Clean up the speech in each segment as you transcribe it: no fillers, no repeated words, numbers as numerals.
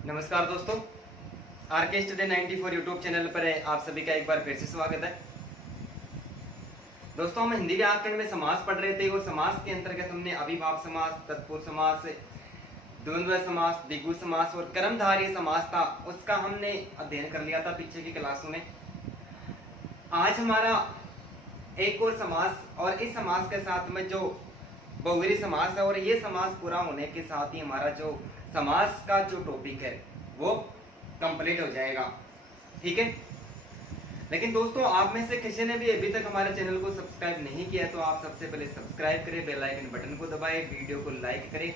नमस्कार दोस्तों, R K study 94 YouTube channel पर है आप सभी का एक बार फिर से स्वागत है। दोस्तों, हम हिंदी व्याकरण में समास पढ़ रहे थे और समास के अंतर्गत हमने अविभाव समास, तत्पुरुष समास, द्वंद्व समास, द्विगु समास और कर्मधारय समास था, उसका हमने अध्ययन कर लिया था पीछे की क्लासों में। आज हमारा एक और समास और इस समास के साथ में जो बहुव्रीहि समास है और ये समास पूरा होने के साथ ही हमारा जो समास का जो टॉपिक है वो कंप्लीट हो जाएगा। ठीक है, लेकिन दोस्तों आप में से किसी ने भी अभी तक हमारे चैनल को सब्सक्राइब नहीं किया तो आप सबसे पहले सब्सक्राइब करें, बेल आइकन बटन को दबाएं, वीडियो को लाइक करें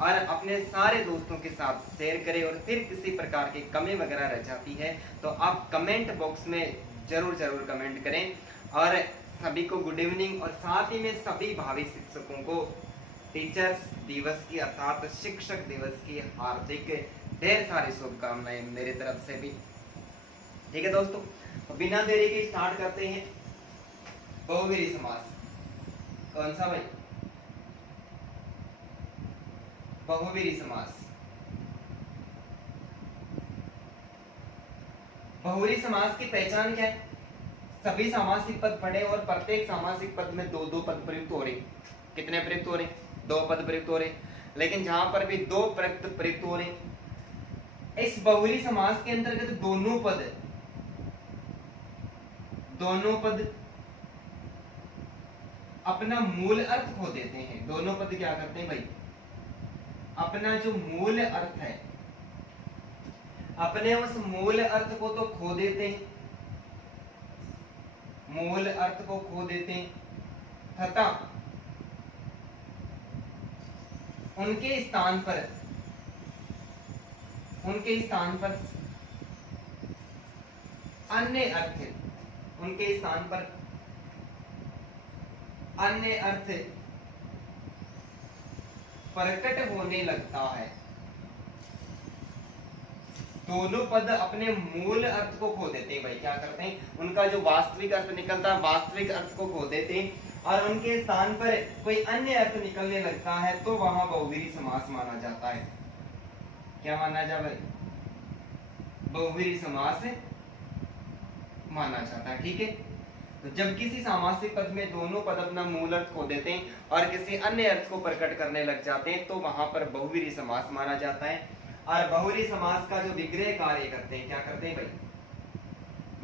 और अपने सारे दोस्तों के साथ शेयर करें। और फिर किसी प्रकार की कमी वगैरह रह जाती है तो आप कमेंट बॉक्स में जरूर कमेंट करें। और सभी को गुड इवनिंग और साथ ही में सभी भावी शिक्षकों को टीचर्स दिवस की अर्थात शिक्षक दिवस की हार्दिक ढेर सारी शुभकामनाएं मेरी तरफ से भी। ठीक है दोस्तों, तो बिना देरी के स्टार्ट करते हैं। बहुव्रीहि समास कौन सा भाई? बहुव्रीहि समास। बहुव्रीहि समास की पहचान क्या है? सभी सामासिक पद पढ़े और प्रत्येक सामासिक पद में दो दो पद प्रयुक्त हो रहे। कितने प्रयुक्त हो रहे? दो पद प्रयुक्त हो रहे। लेकिन जहां पर भी दो पद प्रयुक्त हो रहे, इस बहुव्रीहि समास के अंतर्गत दोनों पद अपना मूल अर्थ खो देते हैं। दोनों पद क्या करते हैं भाई? अपना जो मूल अर्थ है, अपने उस मूल अर्थ को तो खो देते हैं, मूल अर्थ को खो देते हैं तथा उनके स्थान पर अन्य अर्थ प्रकट होने लगता है। दोनों पद अपने मूल अर्थ को खो देते हैं भाई। क्या करते हैं? उनका जो वास्तविक अर्थ निकलता है, वास्तविक अर्थ को खो देते हैं और उनके स्थान पर कोई अन्य अर्थ निकलने लगता है तो वहां बहुव्रीहि समास माना जाता है। क्या माना जाता है? बहुव्रीहि समास माना जाता है। ठीक है, तो जब किसी सामासिक पद में दोनों पद अपना मूल अर्थ खो देते हैं और किसी अन्य अर्थ को प्रकट करने लग जाते हैं तो वहां पर बहुव्रीहि समास माना जाता है। और बहुव्रीहि समास का जो विग्रह कार्य करते हैं, क्या करते हैं भाई?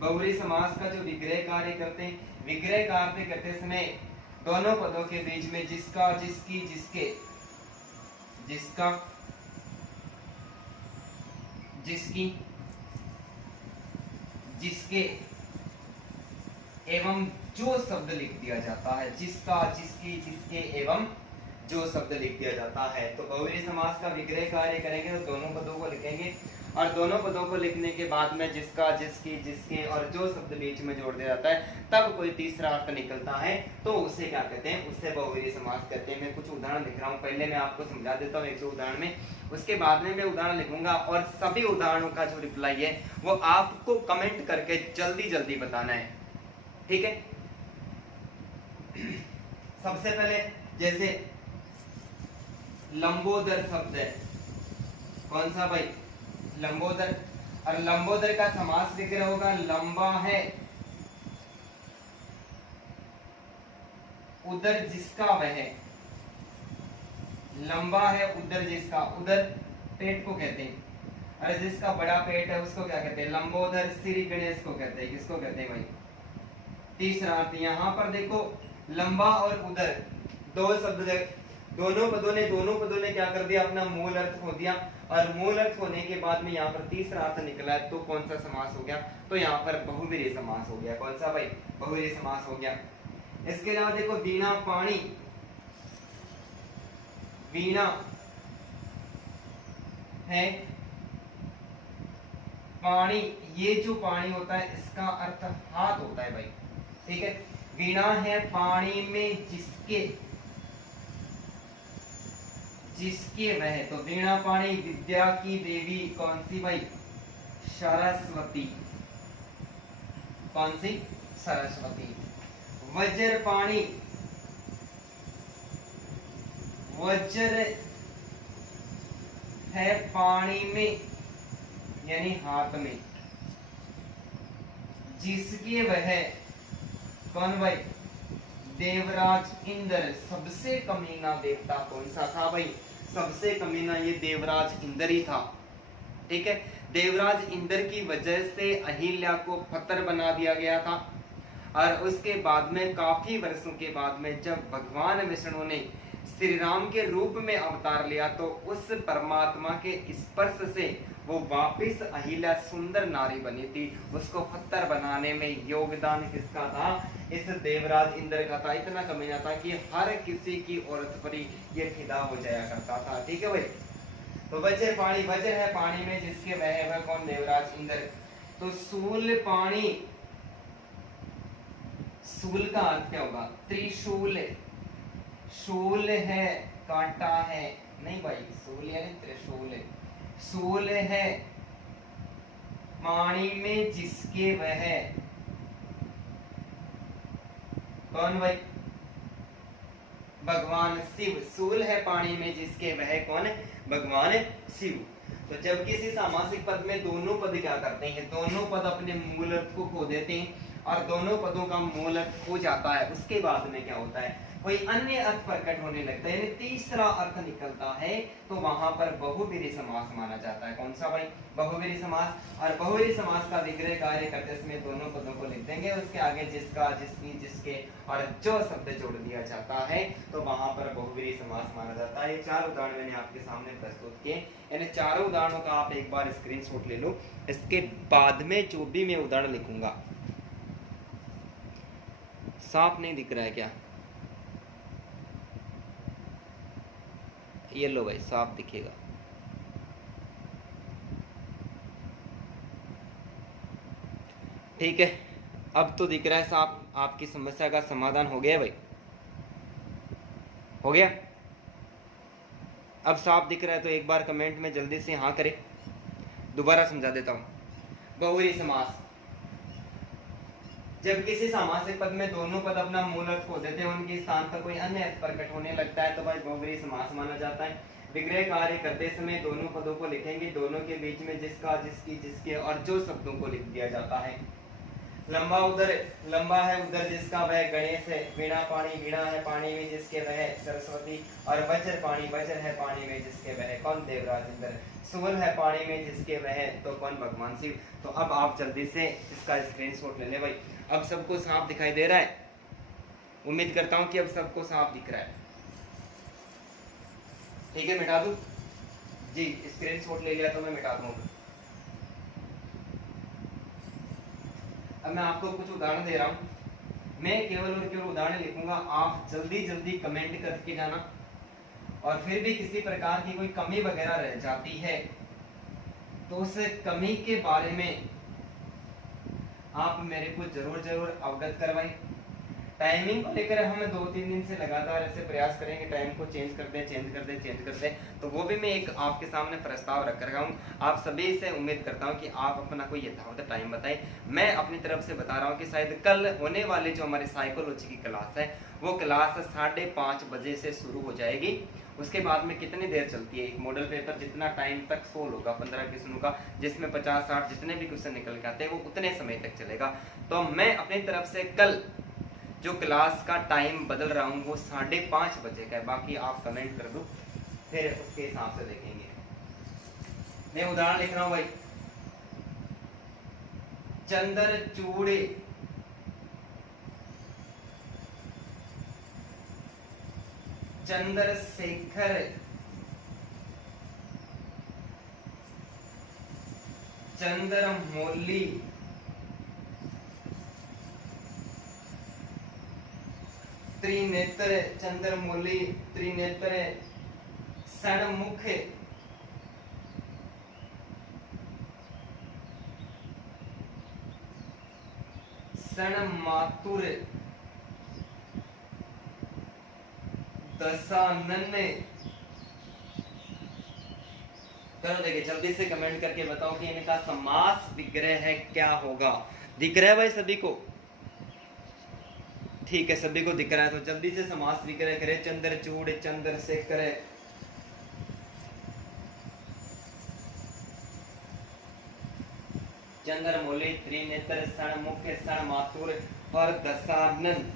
बहुव्रीहि समास का जो विग्रह कार्य करते हैं, विग्रह कार्य करते समय दोनों पदों के बीच में जिसका, जिसकी, जिसके, जिसका, जिसकी, जिसके एवं जो शब्द लिख दिया जाता है, जिसका, जिसकी, जिसके एवं जो शब्द लिख दिया जाता है। तो बहुव्रीहि समास का विग्रह कार्य करेंगे तो दोनों पदों को लिखेंगे और दोनों पदों को लिखने के बाद में जिसका, जिसकी, जिसके और जो शब्द बीच में जोड़ दिया जाता है, तब कोई तीसरा अर्थ निकलता है तो उसे क्या कहते हैं? उससे बहुव्रीहि समास कहते हैं। मैं कुछ उदाहरण लिख रहा हूँ, पहले मैं आपको समझा देता हूँ एक दो उदाहरण में, उसके बाद में मैं उदाहरण लिखूंगा और सभी उदाहरणों का जो रिप्लाई है वो आपको कमेंट करके जल्दी बताना है। ठीक है, सबसे पहले जैसे लंबोदर शब्द है, कौन सा भाई? लंबोदर। और लंबोदर का समास विग्रह होगा लंबा है उदर जिसका वह। लंबा है उदर जिसका, उदर पेट को कहते हैं और जिसका बड़ा पेट है उसको क्या कहते हैं? लंबोदर। श्री गणेश को कहते हैं। किसको कहते हैं भाई? तीसरा अर्थ यहाँ पर देखो, लंबा और उदर दो शब्द, दोनों पदों ने क्या कर दिया? अपना मूल अर्थ खो दिया और मूल अर्थ होने के बाद में यहाँ पर तीसरा अर्थ निकला है तो कौन सा समास हो गया? तो यहाँ पर बहुव्रीहि समास हो गया। कौन सा भाई? बहुव्रीहि समास हो गया। इसके अलावा देखो वीणा पानी, वीणा है पानी, ये जो पानी होता है इसका अर्थ हाथ होता है भाई। ठीक है, वीणा है पानी में जिसके वह। तो वीणा पाणी विद्या की देवी कौन सी भाई? सरस्वती। कौन सी? सरस्वती। वज्र पाणी, वज्र है पानी में यानी हाथ में, जिसके वह कौन भाई, देवराज इंद्र। सबसे कमीना देवता कौन सा था भाई, सबसे कमीना ये देवराज इंद्र ही था। ठीक है, देवराज इंद्र की वजह से अहिल्या को पत्थर बना दिया गया था। और उसके बाद में काफी वर्षों के बाद में जब भगवान विष्णु ने श्री राम के रूप में अवतार लिया तो उस परमात्मा के स्पर्श से वो वापिस अहिल्या सुंदर नारी बनी थी। उसको पत्थर बनाने में योगदान किसका था, इस देवराज इंद्र का था। इतना कमीना था कि हर किसी की औरत पर ये फिदा हो जाया करता था। ठीक है भाई, तो वज्र पानी, वज्र है पानी में जिसके वह कौन, देवराज इंद्र। तो सूल पानी, सूल का अर्थ क्या होगा, त्रिशूल। शूल है, कांटा है, नहीं भाई, सूल यानी त्रिशूल। सूल है पानी में जिसके वह कौन भाई, भगवान शिव। सूल है पानी में जिसके वह कौन है, भगवान शिव। तो जब किसी सामासिक पद में दोनों पद क्या करते हैं, दोनों पद अपने मूल अर्थ को खो देते हैं और दोनों पदों का मूल अर्थ खो जाता है, उसके बाद में क्या होता है, कोई अन्य अर्थ प्रकट होने लगता है, यानी तीसरा अर्थ निकलता है, तो वहां पर बहुव्रीहि समास माना जाता है। कौन सा भाई, बहुव्रीहि समास। और बहुव्रीहि समास का विग्रह कार्य करते समय दोनों पदों को लिख देंगे, उसके आगे जिसका, जिसकी, जिसके और जो शब्द जोड़ दिया जाता है तो वहां पर बहुव्रीहि समास माना जाता है। ये 4 उदाहरण मैंने आपके सामने प्रस्तुत किए। यानी चारों उदाहरणों का आप एक बार स्क्रीनशॉट ले लो। इसके बाद में जो भी मैं उदाहरण लिखूंगा, साफ नहीं दिख रहा है क्या, ये लो भाई, साफ दिखेगा। ठीक है, अब तो दिख रहा है साफ। आपकी समस्या का समाधान हो गया भाई, हो गया। अब साफ दिख रहा है तो एक बार कमेंट में जल्दी से हाँ करें। दोबारा समझा देता हूं। बहुव्रीहि समास, जब किसी सामासिक पद में दोनों पद अपना मूल अर्थ खो देते हैं, उनके स्थान पर कोई अन्य अर्थ प्रकट होने लगता है तो भाई बहुव्रीहि समास माना जाता है। विग्रह कार्य करते समय दोनों पदों को लिखेंगे, दोनों के बीच में जिसका, जिसकी, जिसके और जो शब्दों को लिख दिया जाता है। लंबा उदर, लंबा है उदर जिसका वह गणेश है। वीणा पानी, वीणा है पानी में जिसके वह सरस्वती। और वज्र पानी, वज्र है पानी में जिसके वह कौन, देवराज इंद्र। सुवल है पानी में जिसके वह तो कौन, भगवान शिव। तो अब आप जल्दी से इसका स्क्रीनशॉट ले ले भाई। अब सबको साफ दिखाई दे रहा है, उम्मीद करता हूं कि अब सबको साफ दिख रहा है। ठीक है, मिटा दूं जी, स्क्रीनशॉट ले लिया तो मैं मिटा दूंगा। अब मैं आपको कुछ उदाहरण दे रहा हूं, मैं केवल और केवल उदाहरण लिखूंगा, आप जल्दी जल्दी कमेंट करके जाना। और फिर भी किसी प्रकार की कोई कमी वगैरह रह जाती है तो उस कमी के बारे में आप मेरे को जरूर जरूर अवगत करवाएं। टाइमिंग को लेकर हम 2-3 दिन से लगातार ऐसे प्रयास करेंगे, टाइम को चेंज कर दें, चेंज कर दें, चेंज कर दें। तो वो भी मैं एक आपके सामने प्रस्ताव रख रहा हूँ। आप सभी से उम्मीद करता हूँ कि आप अपना कोई यथावत टाइम बताएं। मैं अपनी तरफ से बता रहा हूँ कि शायद कल होने वाली जो हमारी साइकोलॉजी की क्लास है वो क्लास 5:30 बजे से शुरू हो जाएगी। उसके बाद में कितनी देर चलती है, एक मॉडल पेपर जितना टाइम तक सोल्व होगा 15 क्वेश्चनों का, जिसमें 50-60 जितने भी क्वेश्चन निकल के आते हैं वो उतने समय तक चलेगा। तो मैं अपनी तरफ से कल जो क्लास का टाइम बदल रहा हूँ वो 5:30 बजे का है। बाकी आप कमेंट कर दो, फिर उसके हिसाब से देखेंगे। मैं उदाहरण लिख रहा हूँ भाई। चंद्र चूड़े, चंद्रशेखर, चंद्रमौली, त्रिनेत्र, चंद्रमौली, त्रिनेत्र, षणमुख, षणमातुर, दशानन। चलो देखिए, जल्दी से कमेंट करके बताओ कि इनका समास विग्रह है क्या होगा। दिख रहा है भाई सभी को? ठीक है, सभी को दिख रहा है तो जल्दी से समास विग्रह करें। चंद्रचूड़, चंद्रशेखर, चंद्रमौली, त्रिनेत्र, षणमुख, षणमातुर और दशानन।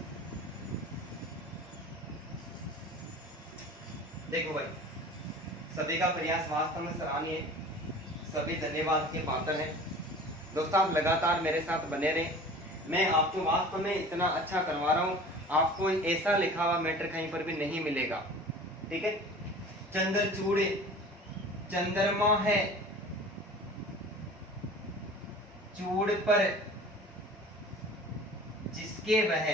देखो भाई, सभी का प्रयास वास्तव में सराहनीय है, सभी धन्यवाद के पात्र हैं। दोस्तों आप लगातार मेरे साथ बने रहें, मैं आपको वास्तव में इतना अच्छा करवा रहा हूँ, आपको ऐसा लिखा हुआ मैटर कहीं पर भी नहीं मिलेगा, ठीक है। चंद्रचूड़, चंद्रमा है चूड़ पर जिसके वह,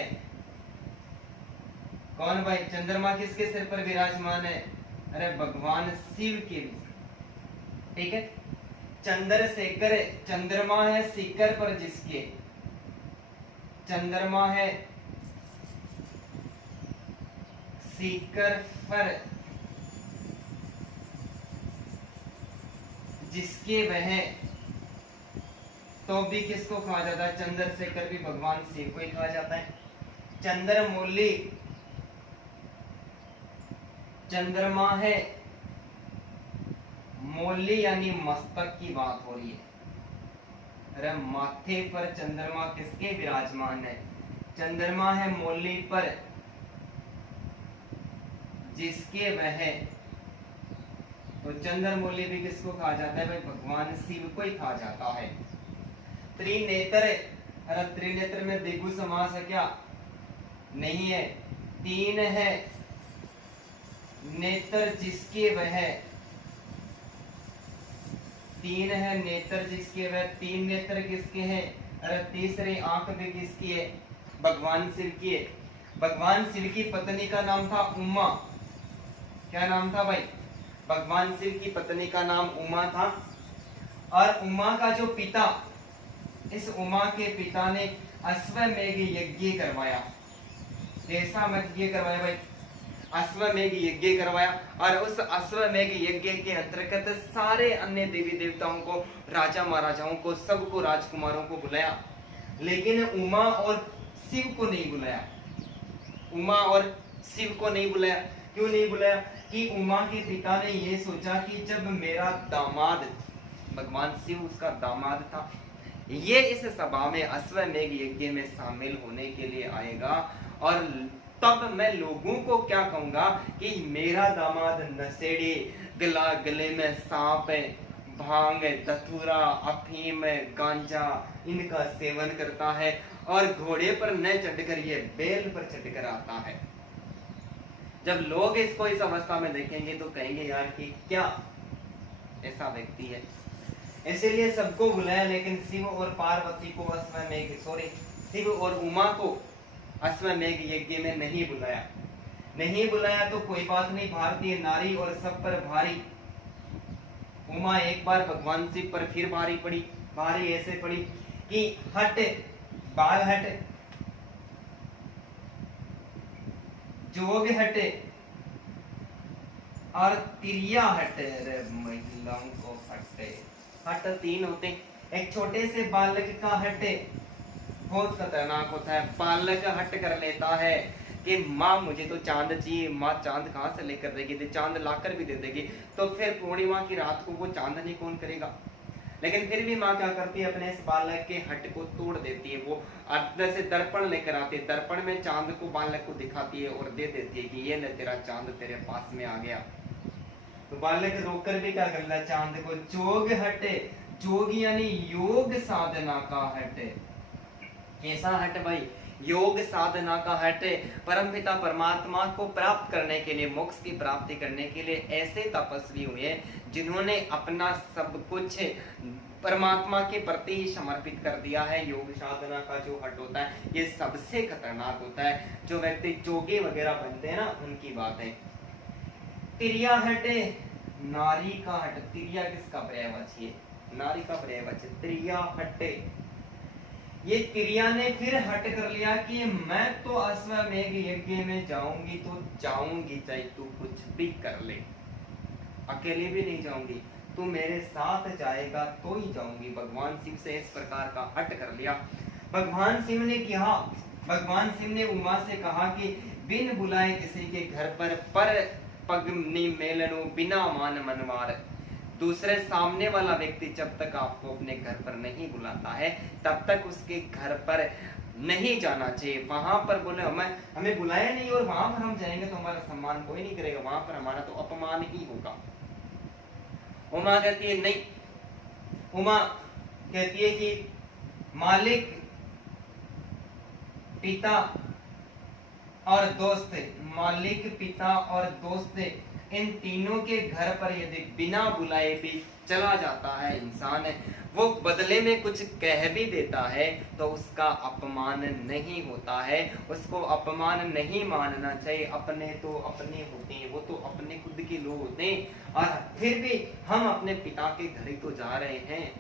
कौन भाई, चंद्रमा किसके सिर पर विराजमान है? अरे भगवान शिव के, ठीक है। चंद्रशेखर, चंद्रमा है शिखर पर जिसके, चंद्रमा है शिखर पर जिसके वह, तो भी किसको कहा जाता है? चंद्रशेखर भी भगवान शिव को ही कहा जाता है। चंद्रमौली, चंद्रमा है, मौली यानी मस्तक की बात हो रही है। अरे माथे पर चंद्रमा किसके विराजमान है? चंद्रमा है मौली पर जिसके वह, तो चंद्रमौली भी किसको कहा जाता है भाई? भगवान शिव को ही कहा जाता है। त्रिनेत्र, अरे त्रिनेत्र में द्विगु समास है क्या? नहीं है। तीन है नेत्र जिसके वह, तीन है नेत्र जिसके वह, तीन नेत्र किसके हैं? अरे तीसरी आंख भी किसकी है? भगवान शिव की है। भगवान शिव की पत्नी का नाम था उमा। क्या नाम था भाई? भगवान शिव की पत्नी का नाम उमा था। और उमा का जो पिता, इस उमा के पिता ने अश्वमेघ यज्ञ करवाया। कैसा यज्ञ करवाया भाई? अश्वमेघ यज्ञ करवाया। और उस अश्वमेघ यज्ञ के अंतर्गत सारे अन्य देवी देवताओं को, राजा महाराजाओं को, सबको, राजकुमारों को बुलाया, लेकिन उमा और शिव को नहीं बुलाया। उमा और शिव को नहीं बुलाया। क्यों नहीं बुलाया? कि उमा के पिता ने यह सोचा कि जब मेरा दामाद, भगवान शिव उसका दामाद था, ये इस सभा में अश्वमेघ यज्ञ में शामिल होने के लिए आएगा, और तब मैं लोगों को क्या कहूंगा कि मेरा दामाद नशेड़ी, गले में सांप है, भांग, धतूरा, अफीम, गांजा इनका सेवन करता है, और घोड़े पर न चढ़कर ये बैल पर चढ़कर आता है। जब लोग इसको इस अवस्था में देखेंगे तो कहेंगे यार कि क्या ऐसा व्यक्ति है। इसीलिए सबको बुलाया, लेकिन शिव और पार्वती को अश्वमेघ, शिव और उमा को अश्वमेघ यज्ञ में नहीं बुलाया। नहीं बुलाया तो कोई बात नहीं, भारतीय नारी और सब पर भारी। उमा एक बार भगवान शिव पर फिर भारी पड़ी। भारी ऐसे पड़ी कि हट, बाल हट, जोग हटे और तिरिया हटे। अरे महिलाओं को हटे, हट तीन होते। एक छोटे से बालक का हटे बहुत खतरनाक होता है। बालक हट कर लेता है कि माँ मुझे तो चांद चाहिए, माँ चांद कहाँ से लेकर देगी? चांद लाकर भी दे देगी, तो फिर पूर्णिमा की रात को वो चांदनी कौन करेगा? लेकिन फिर भी माँ क्या करती है? अपने इस बालक के हट को तोड़ देती है। वो अंदर से दर्पण लेकर आती है, दर्पण में चांद को बालक को दिखाती है और दे देती है कि ये ले तेरा चांद तेरे पास में आ गया। तो बालक रोकर भी क्या करता है? चांद को। जोग हटे, जोग यानी योग साधना का हटे। कैसा हट भाई? योग साधना का हटे। परमपिता परमात्मा को प्राप्त करने के लिए, मोक्ष की प्राप्ति करने के लिए ऐसे तपस्वी हुए जिन्होंने अपना सब कुछ परमात्मा के प्रति समर्पित कर दिया है। योग साधना का जो हट होता है ये सबसे खतरनाक होता है। जो व्यक्ति जोगी वगैरह बनते हैं ना, उनकी बात है। तिरिया हटे, नारी का हट। तिरिया किसका पर्यायवाची है? नारी का पर्यायवाची। तिरिया हटे, ये तिरिया ने फिर हट कर लिया कि मैं तो अश्वमेघ यज्ञ में जाऊंगी तो जाऊंगी, चाहे तू कुछ भी कर ले। अकेले भी नहीं जाऊंगी, तू मेरे साथ जाएगा तो ही जाऊंगी। भगवान शिव से इस प्रकार का हट कर लिया। भगवान शिव ने कहा, भगवान शिव ने उमा से कहा कि बिन बुलाए किसी के घर पर पग नी मेलनु बिना मान मनवार। दूसरे सामने वाला व्यक्ति जब तक आपको अपने घर पर नहीं बुलाता है तब तक उसके घर पर नहीं जाना चाहिए। वहां पर बोले हमें बुलाया नहीं और वहां पर हम जाएंगे तो हमारा सम्मान कोई नहीं करेगा, वहां पर हमारा तो अपमान ही होगा। उमा कहती है नहीं, उमा कहती है कि मालिक, पिता और दोस्त, मालिक, पिता और दोस्त, इन तीनों के घर पर यदि बिना बुलाए भी चला जाता है इंसान, वो बदले में कुछ कह भी देता है तो उसका अपमान नहीं होता है, उसको अपमान नहीं मानना चाहिए। अपने तो अपने होते हैं, वो तो अपने खुद के लोग होते हैं और फिर भी हम अपने पिता के घर ही तो जा रहे हैं।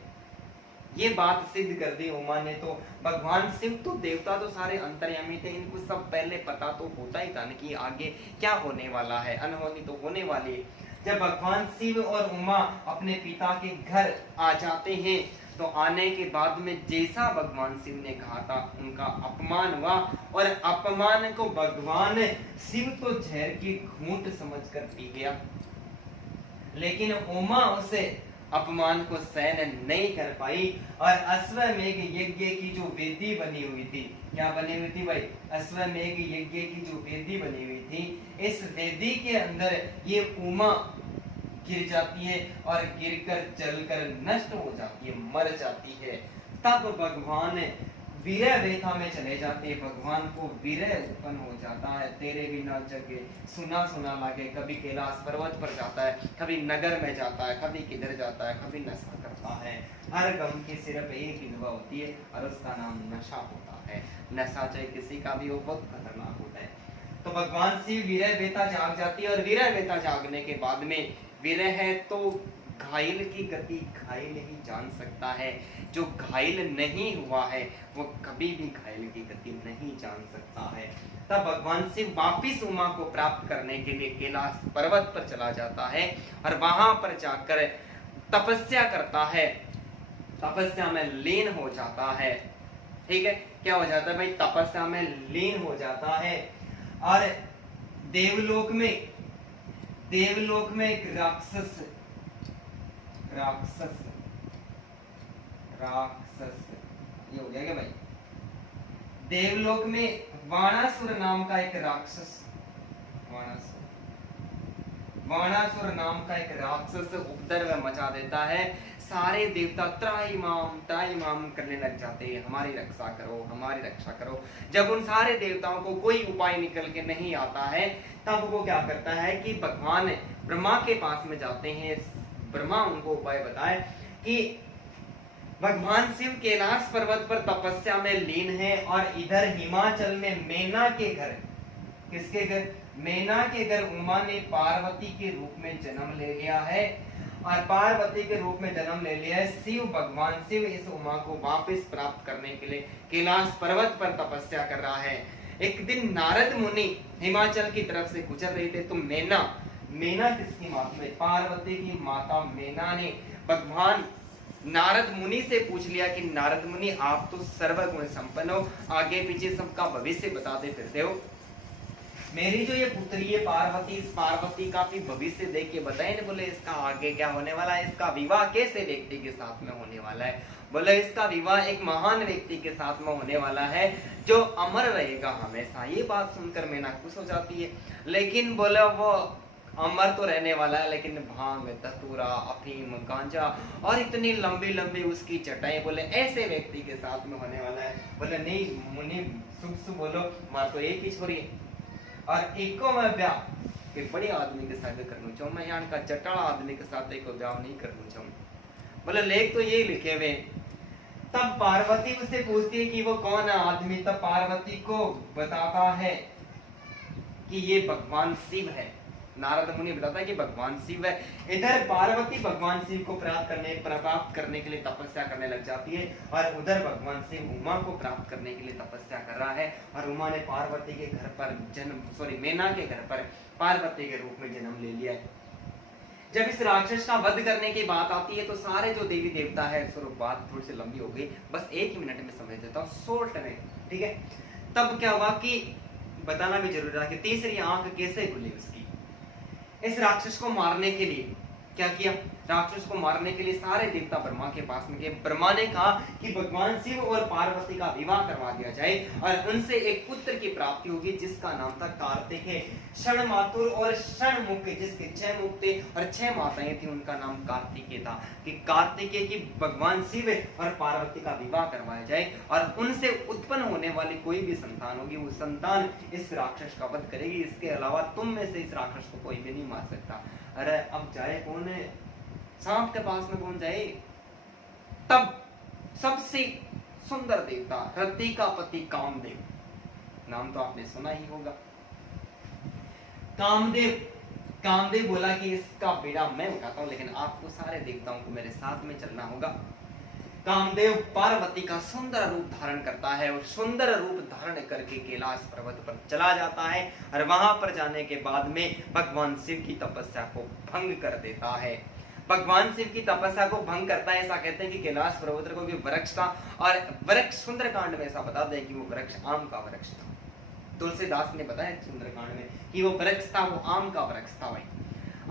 ये बात सिद्ध कर दी उमा ने। तो भगवान शिव तो देवता तो सारे अंतर्यामी थे, इनको सब पहले पता तो होता ही था न कि आगे क्या होने वाला है, अनहोनी तो होने वाली है। जब भगवान शिव और उमा अपने पिता के घर आ जाते हैं तो आने के बाद में जैसा भगवान शिव ने कहा था उनका अपमान हुआ और अपमान को भगवान शिव तो जहर की घूंट समझकर पी गया, लेकिन उमा उसे अपमान को सहन नहीं कर पाई और अश्वमेघ यज्ञ की जो वेदी बनी हुई थी, क्या बनी हुई थी भाई? अश्वमेघ यज्ञ की जो वेदी बनी हुई थी, इस वेदी के अंदर ये उमा गिर जाती है और गिरकर जलकर नष्ट हो जाती है, मर जाती है। तब भगवान विरह व्यथा में चले जाते हैं, भगवान को विरह उत्पन्न हो जाता है। तेरे बिना जग सुना सुना लागे, कभी कैलाश पर्वत पर जाता है, कभी नगर में जाता है, कभी किधर जाता है, कभी नशा करता है। हर गम की सिर्फ एक ही दवा होती है और उसका नाम नशा होता है। नशा चाहे किसी का भी हो, बहुत खतरनाक होता है। तो भगवान शिव विरह व्यथा जाग जाती है और विरह व्यथा जागने के बाद में विरह है तो घायल की गति घायल ही जान सकता है, जो घायल नहीं हुआ है वो कभी भी घायल की गति नहीं जान सकता है। तब भगवान शिव वापिस उमा को प्राप्त करने के लिए कैलाश पर्वत पर चला जाता है और वहां पर जाकर तपस्या करता है, तपस्या में लीन हो जाता है। ठीक है, क्या हो जाता है भाई? तपस्या में लीन हो जाता है और देवलोक में एक राक्षस ये हो गया क्या भाई? देवलोक में वाणासुर नाम का एक राक्षस, वाणासुर नाम का एक राक्षस उपद्रव मचा देता है। सारे देवता त्राहिमाम करने लग जाते हैं, हमारी रक्षा करो, हमारी रक्षा करो। जब उन सारे देवताओं को कोई उपाय निकल के नहीं आता है तब वो क्या करता है कि भगवान ब्रह्मा के पास में जाते हैं। ब्रह्मा उनको उपाय बताए कि भगवान शिव कैलाश पर्वत पर तपस्या में लीन है और इधर हिमाचल में मेना के घर, किसके घर? मेना के घर उमा ने पार्वती के रूप में जन्म ले लिया है और पार्वती के रूप में जन्म ले लिया है। शिव, भगवान शिव इस उमा को वापस प्राप्त करने के लिए कैलाश पर्वत पर तपस्या कर रहा है। एक दिन नारद मुनि हिमाचल की तरफ से गुजर रहे थे तो मेना किसकी माता है? पार्वती की माता मेना ने भगवान नारद मुनि से पूछ लिया कि नारद मुनि आप तो सर्वगुण संपन्न हो, आगे पीछे सबका भविष्य बताते फिरते हो, मेरी जो ये पुत्री है पार्वती, इस पार्वती का भी भविष्य देख के बताए ना। बोले इसका आगे क्या होने वाला है, इसका विवाह कैसे व्यक्ति के साथ में होने वाला है? बोले इसका विवाह एक महान व्यक्ति के साथ में होने वाला है जो अमर रहेगा हमेशा। ये बात सुनकर मेना खुश हो जाती है, लेकिन बोले वो अमर तो रहने वाला है लेकिन भांग, धतूरा, अफीम, गांजा और इतनी लंबी लंबी उसकी चटाई, बोले ऐसे व्यक्ति के साथ में होने वाला है। बोले नहीं मुनि, शुभ बोलो, मां तो एक ही छोरी है और एको मैं ब्याह के बड़े आदमी के साथ करना चाहूँ, मैं यहाँ का चटाड़ा आदमी के साथ एको ब्याह नहीं करना चाहूँ। बोले लेख तो यही लिखे हुए। तब पार्वती उससे पूछती है कि वो कौन है आदमी। तब पार्वती को बताता है कि ये भगवान शिव है। नारद मुनि बताता है कि भगवान शिव है। इधर पार्वती भगवान शिव को प्राप्त करने के लिए तपस्या करने लग जाती है और उधर भगवान शिव उमा को प्राप्त करने के लिए तपस्या कर रहा है और उमा ने पार्वती के घर पर मेना के घर पर पार्वती के रूप में जन्म ले लिया है। जब इस राक्षस का वध करने की बात आती है तो सारे जो देवी देवता है, बात थोड़ी सी लंबी हो गई, बस 1 मिनट में समझ देता हूँ शॉर्ट में, ठीक है। तब क्या हुआ कि बताना भी जरूरी था कि तीसरी आंख कैसे खुली उसकी। इस राक्षस को मारने के लिए क्या किया, राक्षस को मारने के लिए सारे देवता ब्रह्मा के पास में गए। ब्रह्मा ने कहा कि भगवान शिव और पार्वती का विवाह करवा दिया जाए और उनसे एक पुत्र की प्राप्ति होगी जिसका नाम था कार्तिकेय। क्षण मातुर और क्षण मुख, जिसके 6 मुख थे और 6 माताएं थी, उनका नाम कार्तिकेय था। कि कार्तिकेय की भगवान शिव और पार्वती का विवाह करवाया जाए और उनसे उत्पन्न होने वाली कोई भी संतान होगी, वो संतान इस राक्षस का वध करेगी। इसके अलावा तुम में से इस राक्षस को कोई भी नहीं मार सकता। अरे अब जाए कौन है, सांप के पास में कौन जाए। तब सबसे सुंदर देवता रति का पति कामदेव, नाम तो आपने सुना ही होगा। कामदेव बोला कि इसका बेड़ा मैं उठाता हूं, लेकिन आपको सारे देवताओं को मेरे साथ में चलना होगा। कामदेव पार्वती का सुंदर रूप धारण करता है और सुंदर रूप धारण करके कैलाश पर्वत पर चला जाता है और वहां पर जाने के बाद में भगवान शिव की तपस्या को भंग कर देता है। भगवान शिव की तपस्या को भंग करता है। ऐसा कहते हैं कि कैलाश पर्वत को वृक्ष था और वृक्ष सुंदरकांड में ऐसा बताते हैं कि वो वृक्ष आम का वृक्ष था। तुलसीदास ने बताया सुंदरकांड में कि वो वृक्ष था, वो आम का वृक्ष था। भाई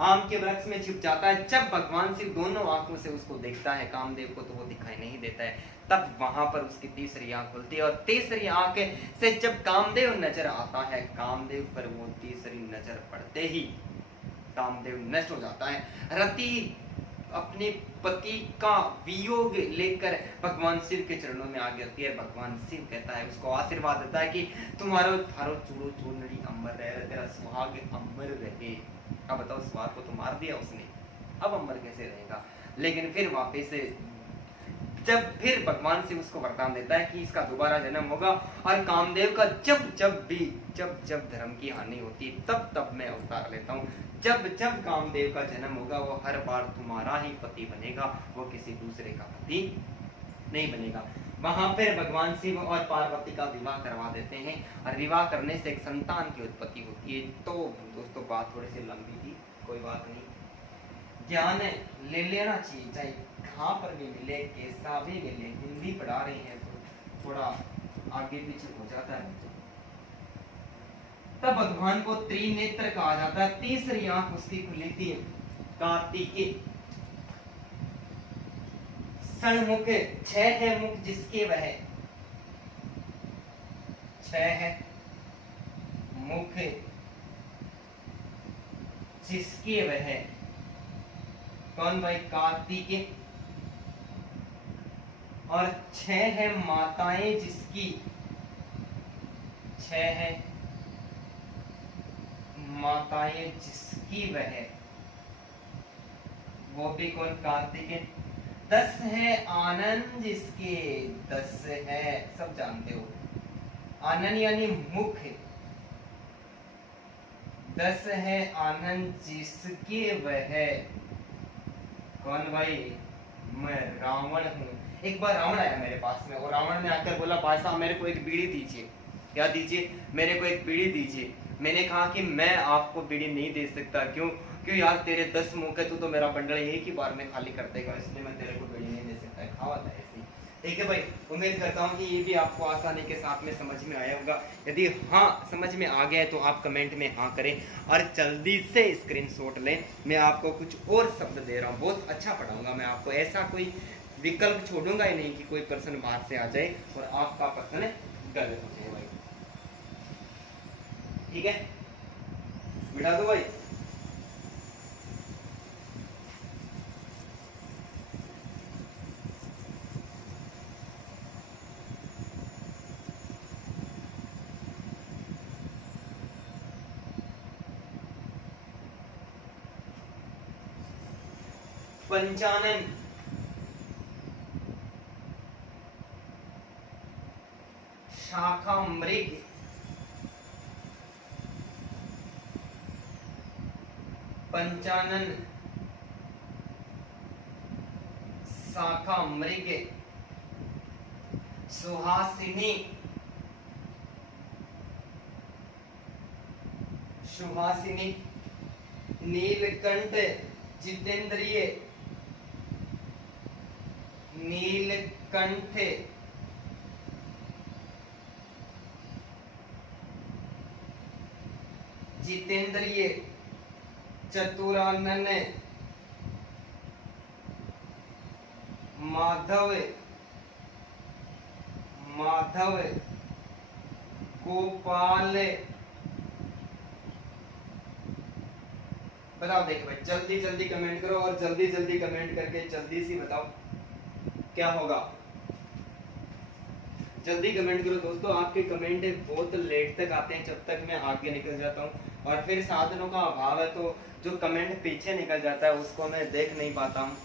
आम के वृक्ष में छिप जाता है। जब भगवान शिव दोनों आंखों से उसको देखता है कामदेव को, तो वो दिखाई नहीं देता है। तब वहां पर उसकी तीसरी आंख खुलती है और तीसरी आंख से जब कामदेव नजर आता है, कामदेव पर वो तीसरी नजर पड़ते ही कामदेव नष्ट हो जाता है। रति अपने पति का वियोग लेकर भगवान शिव के चरणों में आ गिरती है। भगवान शिव कहता है, उसको आशीर्वाद देता है कि तुम्हारो थारो चूड़ो चूड़नरी अमर रहे, तेरा सुहाग अमर रहे। अब बताओ, सुहाग को तो मार दिया उसने, अब अमर कैसे रहेगा। लेकिन फिर वापस से जब फिर भगवान शिव उसको वरदान देता है कि इसका दोबारा जन्म होगा और कामदेव का जब धर्म की हानि होती तब तब मैं अवतार लेता हूँ। जब कामदेव का जन्म होगा वो हर बार तुम्हारा ही पति बनेगा, वो किसी दूसरे का पति नहीं बनेगा। वहां पर भगवान शिव और पार्वती का विवाह करवा देते हैं और विवाह करने से एक संतान की उत्पत्ति होती है। तो दोस्तों बात थोड़ी सी लंबी थी, कोई बात नहीं, ज्ञान ले लेना चाहिए, चाहे कहाँ पर भी मिले, कैसा भी मिले। हिंदी पढ़ा रहे हैं तो थोड़ा आगे पीछे हो जाता है। तब भगवान को त्रिनेत्र कहा जाता है। तीसरी आंख उसकी खुली थी। कार्तिकेय सन्मुख, 6 है मुख जिसके वह 6 है मुख जिसके वह कौन भाई, कार्तिकेय। और 6 है माताएं जिसकी, 6 है माताएं जिसकी वह, वो भी कौन, कार्तिकेय। 10 है आनंद जिसके, 10 है, सब जानते हो आनंद यानी मुख। 10 है आनंद जिसके वह कौन भाई, मैं रावण हूँ। एक बार रावण आया मेरे पास में और रावण ने आकर बोला, भाई साहब मेरे को एक बीड़ी दीजिए। क्या दीजिए, मेरे को एक बीड़ी दीजिए। मैंने कहा कि मैं आपको बीड़ी नहीं दे सकता। क्यों यार, तेरे 10 मुंह है, तू तो मेरा बंडल एक ही बार में खाली कर देगा, इसलिए मैं तेरे को बीड़ी नहीं दे सकता। खावत है ऐसी। ठीक है भाई, उम्मीद करता हूँ कि ये भी आपको आसानी के साथ में समझ में आया होगा। यदि हाँ समझ में आ गया है तो आप कमेंट में हाँ करें और जल्दी से स्क्रीनशॉट लें। मैं आपको कुछ और शब्द दे रहा हूँ, बहुत अच्छा पढ़ाऊंगा मैं आपको। ऐसा कोई विकल्प छोड़ूंगा ही नहीं कि कोई पर्सन बाहर से आ जाए और आपका पर्सन गलत हो जाए भाई। ठीक है, बिठा दो भाई। पंचानन, शाखा मृग, पंचानन शाखा मृग, सुहासिनी, सुहासिनी, नीलकंठ, जितेंद्रिय, नीलकंठ, जितेंद्रिय, चतुरानन, माधव माधव गोपाल। बताओ देखो भाई, जल्दी जल्दी कमेंट करो और जल्दी जल्दी कमेंट करके जल्दी से बताओ क्या होगा। जल्दी कमेंट करो दोस्तों, आपके कमेंट बहुत लेट तक आते हैं जब तक मैं आगे निकल जाता हूँ, और फिर साधनों का अभाव है तो जो कमेंट पीछे निकल जाता है उसको मैं देख नहीं पाता हूँ।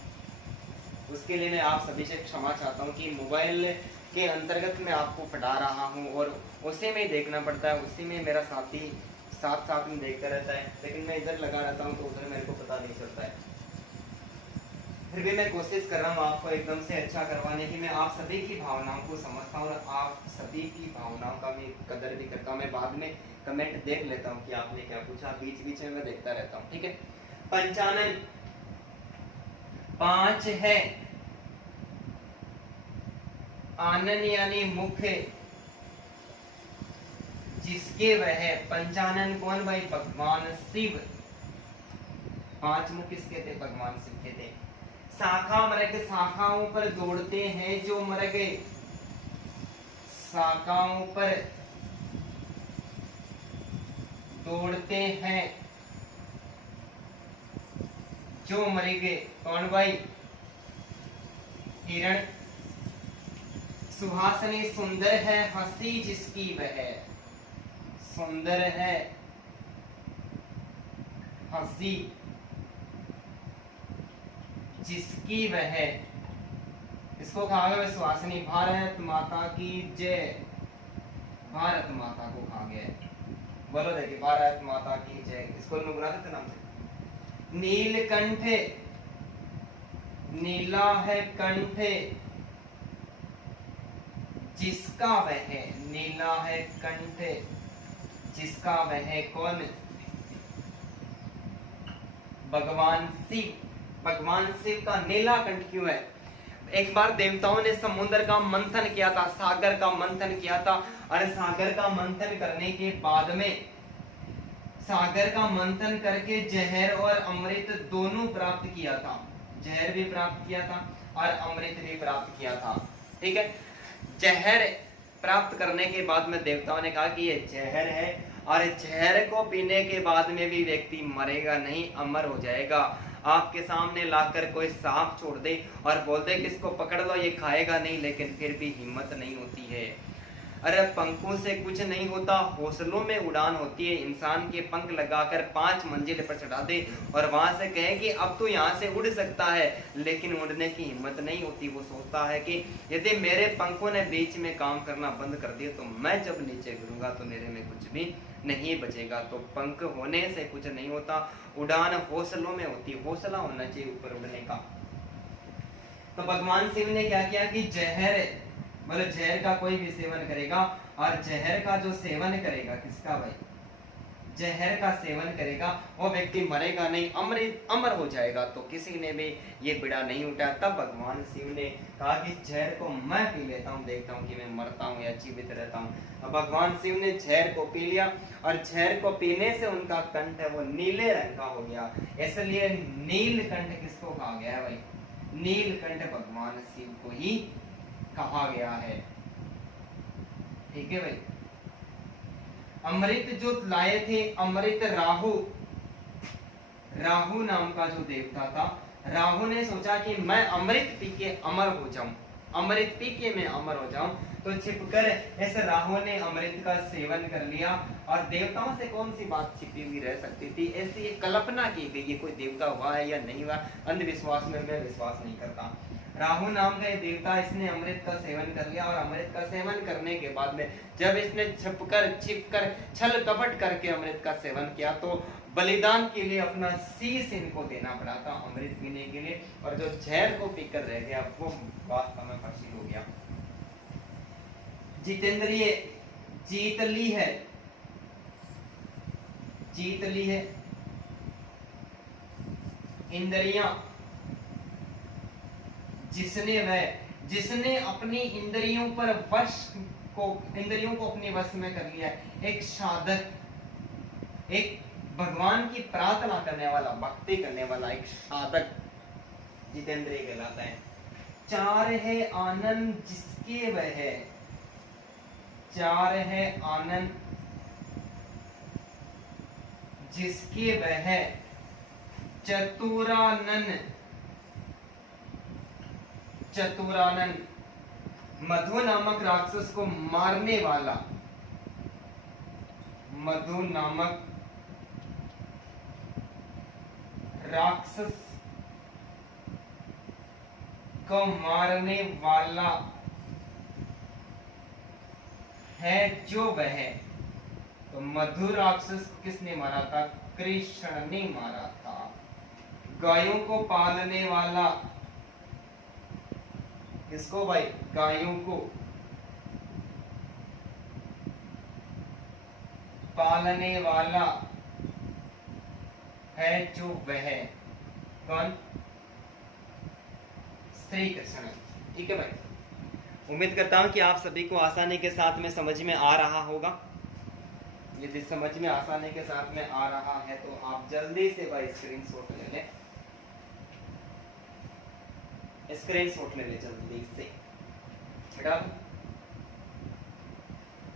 उसके लिए मैं आप सभी से क्षमा चाहता हूँ कि मोबाइल के अंतर्गत मैं आपको पढ़ा रहा हूँ और उसी में ही देखना पड़ता है, उसी में मेरा साथी साथ साथ में देखता रहता है, लेकिन मैं इधर लगा रहता हूँ तो उधर मेरे को पता नहीं चलता है। फिर भी मैं कोशिश कर रहा हूँ आपको एकदम से अच्छा करवाने की। मैं आप सभी की भावनाओं को समझता हूँ और आप सभी की भावनाओं का भी कदर भी करता हूँ। मैं बाद में कमेंट देख लेता हूँ कि आपने क्या पूछा, बीच बीच में मैं देखता रहता हूँ, ठीक है। पंचानन 5 है, आनन यानी मुख्य जिसके वह है। पंचानन कौन भाई? भगवान शिव। 5 मुख किसके थे? भगवान शिव के थे। शाखा मृग, शाखाओं पर दौड़ते हैं जो मृग, शाखाओं पर दौड़ते हैं जो मृग। कौन भाई? हिरण। सुहासिनी सुंदर है, हंसी जिसकी वह, सुंदर है हंसी जिसकी वह। इसको कहा गया सुहासिनी। भारत माता की जय। भारत माता को कहा गया है। बोलो देखिए, भारत माता की जय। स्कूल में बुलाते थे नाम से। नीलकंठ, नीला है कंठ जिसका वह, नीला है कंठ जिसका वह। कौन? भगवान शिव। भगवान शिव का नीला कंठ क्यों है? एक बार देवताओं ने समुद्र का मंथन किया था, सागर का मंथन किया था, और सागर का मंथन करने के बाद में, सागर का मंथन करके जहर और अमृत दोनों प्राप्त किया था। जहर भी प्राप्त किया था और अमृत भी प्राप्त किया था, ठीक है। जहर प्राप्त करने के बाद में देवताओं ने कहा कि ये जहर है, और जहर को पीने के बाद में भी व्यक्ति मरेगा नहीं, अमर हो जाएगा। आपके सामने लाकर कोई सांप छोड़ दे और बोल दे कि इसको पकड़ लो, ये खाएगा नहीं, लेकिन फिर भी हिम्मत नहीं होती है। अरे पंखों से कुछ नहीं होता, हौसलों में उड़ान होती है। इंसान के पंख लगाकर 5 मंजिल पर चढ़ा दे और वहां से कहे कि अब तो यहाँ से उड़ सकता है, लेकिन उड़ने की हिम्मत नहीं होती। वो सोचता है कि यदि मेरे पंखों ने बीच में काम करना बंद कर दिया तो मैं जब नीचे गिरूंगा तो मेरे में कुछ भी नहीं बचेगा। तो पंख होने से कुछ नहीं होता, उड़ान हौसलों में होती है। हौसला होना चाहिए ऊपर उड़ने का। तो भगवान शिव ने क्या किया कि जहर, मतलब जहर का कोई भी सेवन करेगा, और जहर का जो सेवन करेगा, किसका भाई? जहर का सेवन करेगा, वो व्यक्ति मरेगा नहीं, अमर हो जाएगा। तो किसी ने भी ये बिड़ा नहीं उठा। तब भगवान शिव ने कहा कि जहर को मैं पी लेता हूँ, देखता हूँ कि मैं मरता हूँ या जीवित रहता हूँ। अब भगवान शिव ने जहर को पी लिया, और जहर को पीने से उनका कंठ है वो नीले रंग का हो गया। इसलिए नीलकंठ किसको कहा गया है भाई? नीलकंठ भगवान शिव को ही कहा गया है, ठीक है भाई। अमृत जो लाए थे, अमृत राहु, राहु नाम का जो देवता था, राहु ने सोचा कि मैं अमृत पी के अमर हो जाऊं, अमृत पी के मैं अमर हो जाऊं। तो छिपकर ऐसे राहु ने अमृत का सेवन कर लिया, और देवताओं से कौन सी बात छिपी हुई रह सकती थी? ऐसी एक कल्पना की गई है, कोई देवता हुआ है या नहीं हुआ, अंधविश्वास में मैं विश्वास नहीं करता। राहु नाम का देवता, इसने अमृत का सेवन कर लिया, और अमृत का सेवन करने के बाद में जब इसने छिपकर छल कपट करके अमृत का सेवन किया, तो बलिदान के लिए अपना शीश इनको देना पड़ा था अमृत पीने के लिए, और जो जहर को पीकर रह गया वो वास्तव में फर्शी हो गया। जितेंद्रिय, जीत ली है, जीत ली है इंद्रियां, जिसने अपनी इंद्रियों पर वश को, इंद्रियों को अपने वश में कर लिया। एक साधक, एक भगवान की प्रार्थना करने वाला, भक्ति करने वाला एक साधक जितेंद्रिय कहलाता है। चार है आनंद जिसके वह, चार है आनंद जिसके वह, चतुरानन, चतुरानन मधु नामक राक्षस को मारने वाला, मधु नामक राक्षस को मारने वाला है जो वह। तो मधु राक्षस को किसने मारा था? कृष्ण ने मारा था। गायों को पालने वाला, किसको भाई? गायों को पालने वाला है जो वह। कौन? श्री कृष्ण। ठीक है भाई, उम्मीद करता हूं कि आप सभी को आसानी के साथ में समझ में आ रहा होगा। यदि समझ में आसानी के साथ में आ रहा है तो आप जल्दी से भाई स्क्रीनशॉट ले लें, स्क्रीनशॉट ले लें जल्दी से।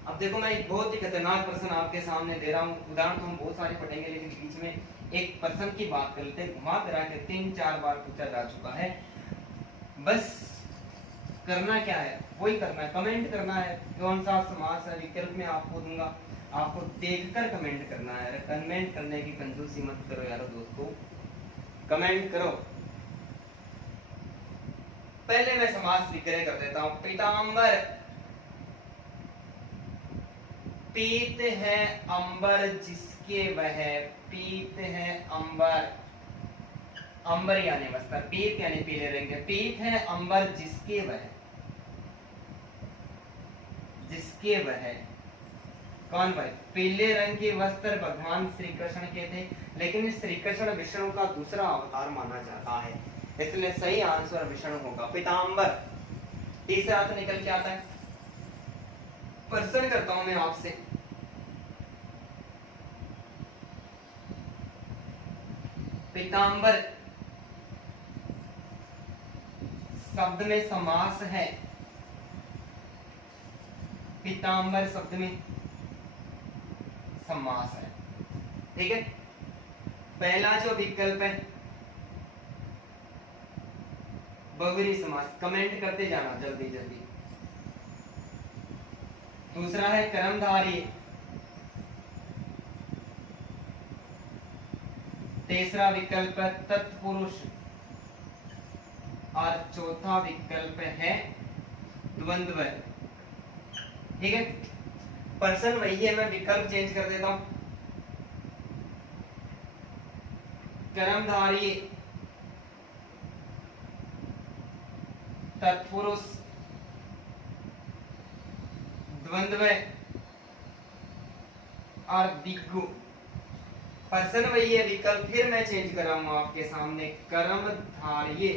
अब देखो, मैं एक बहुत ही खतरनाक प्रश्न आपके सामने दे रहा हूँ। उदाहरण तो हम बहुत सारे पढ़ेंगे, लेकिन बीच में एक प्रश्न की बात कर लेते हैं। घुमा फिरा के 3-4 बार पूछा जा चुका है। बस करना क्या है? वही करना है, कमेंट करना है। कौन सा समास है विकल्प में आपको दूंगा, आपको देखकर कमेंट करना है। कमेंट करने की कंजूसी मत करो यारो दोस्तों, कमेंट करो। पहले मैं समास विग्रह कर देता हूं। पीतांबर, पीत है अंबर जिसके वह, पीत है अंबर, अंबर यानी वस्त्र, पीत यानी पीले रंग के, पीत है अंबर जिसके वह, जिसके वह। कौन भाई? पीले रंग के वस्त्र भगवान श्री कृष्ण के थे, लेकिन श्री कृष्ण विष्णु का दूसरा अवतार माना जाता है, इसलिए सही आंसर विष्णु होगा। पीतांबर। तीसरा अर्थ निकल के आता है। प्रश्न करता हूं मैं आपसे, पीतांबर शब्द में समास है, पीतांबर शब्द में समास है। ठीक है, पहला जो विकल्प है बहुव्रीहि समास, कमेंट करते जाना जल्दी जल्दी। दूसरा है कर्मधारय, तीसरा विकल्प है तत्पुरुष, और चौथा विकल्प है द्वंद्व। ठीक है, पर्सन वही है, मैं विकल्प चेंज कर देता हूं। कर्मधारय, तत्पुरुष, द्वंद्व और दिग्गु। पर्सन वही है, विकल्प फिर मैं चेंज कर रहा हूं आपके सामने। कर्मधारय,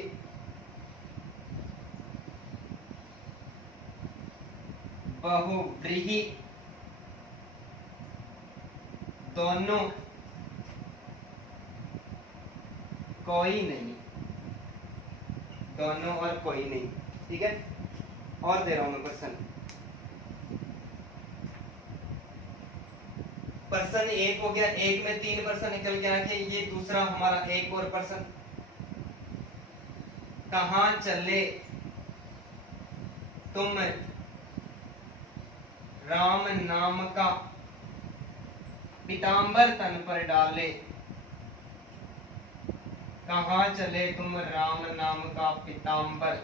बहुव्रीहि, दोनों, कोई नहीं, दोनों और कोई नहीं। ठीक है, और दे रहा हूं मैं पर्सन। पर्सन एक हो गया, एक में 3 पर्सन निकल गया कि ये दूसरा हमारा एक और पर्सन। कहां चले तुम राम नाम का पीतांबर तन पर डाले, कहां चले तुम राम नाम का पीतांबर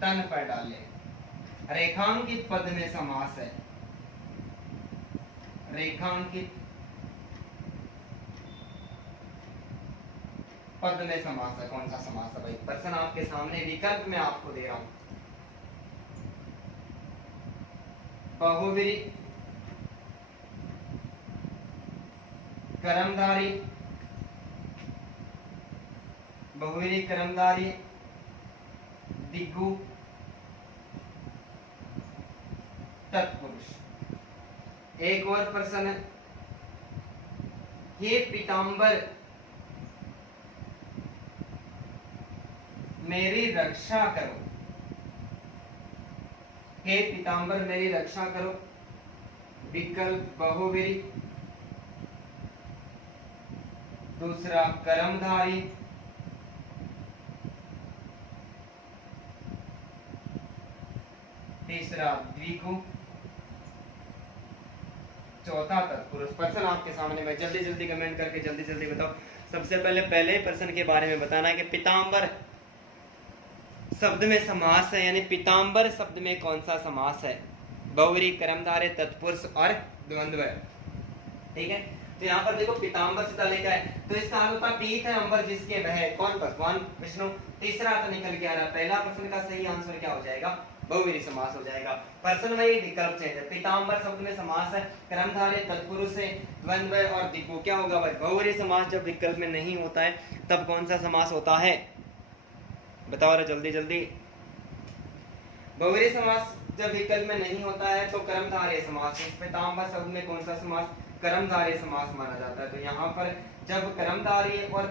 तन पर डाले। रेखांकित पद में समास है, रेखांकित पद में समास है। कौन सा समास है भाई? पर्सन आपके सामने, विकल्प में आपको दे रहा हूं। बहुव्रीहि, कर्मधारय, बहुव्रीहि कर्मधारय, दिग्गु, तत्पुरुष। एक और प्रश्न है, हे पीतांबर मेरी रक्षा करो, हे पीताम्बर मेरी रक्षा करो, विकल्प बहुव्रीहि, दूसरा कर्मधारी, तीसरा द्विगु, चौथा तत्पुरुष। प्रश्न आपके सामने में, जल्दी जल्दी कमेंट करके जल्दी जल्दी बताओ। सबसे पहले प्रश्न के बारे में बताना है कि पीताम्बर शब्द में समास है, यानी पीताम्बर शब्द में कौन सा समास है? बहुव्रीहि, कर्मधारय, तत्पुरुष और द्वंद्व। ठीक है, तो यहाँ पर देखो पीताम्बर से लिखा है, तो इसका अर्थ होता है पीत है अंबर जिसके वह, कौन? भगवान विष्णु। तीसरा अर्थ निकल के आ रहा है, पहला प्रश्न का सही आंसर क्या हो जाएगा? बहुव्रीहि समास हो जाएगा। प्रश्न में ये विकल्प चेंज है, पीताम्बर शब्द में समास है, कर्मधारय, तत्पुरुष है, द्वंद्व और द्विगु। क्या होगा भाई? बहुव्रीहि समास जब विकल्प में नहीं होता है तब कौन सा समास होता है? बताओ रे जल्दी जल्दी। बहुव्रीहि समास जब विकल्प में नहीं होता है तो कर्मधारय समास। पीताम्बर शब्द में कौन सा समास? कर्मधारय समास माना जाता है। तो यहाँ पर जब कर्मधारय और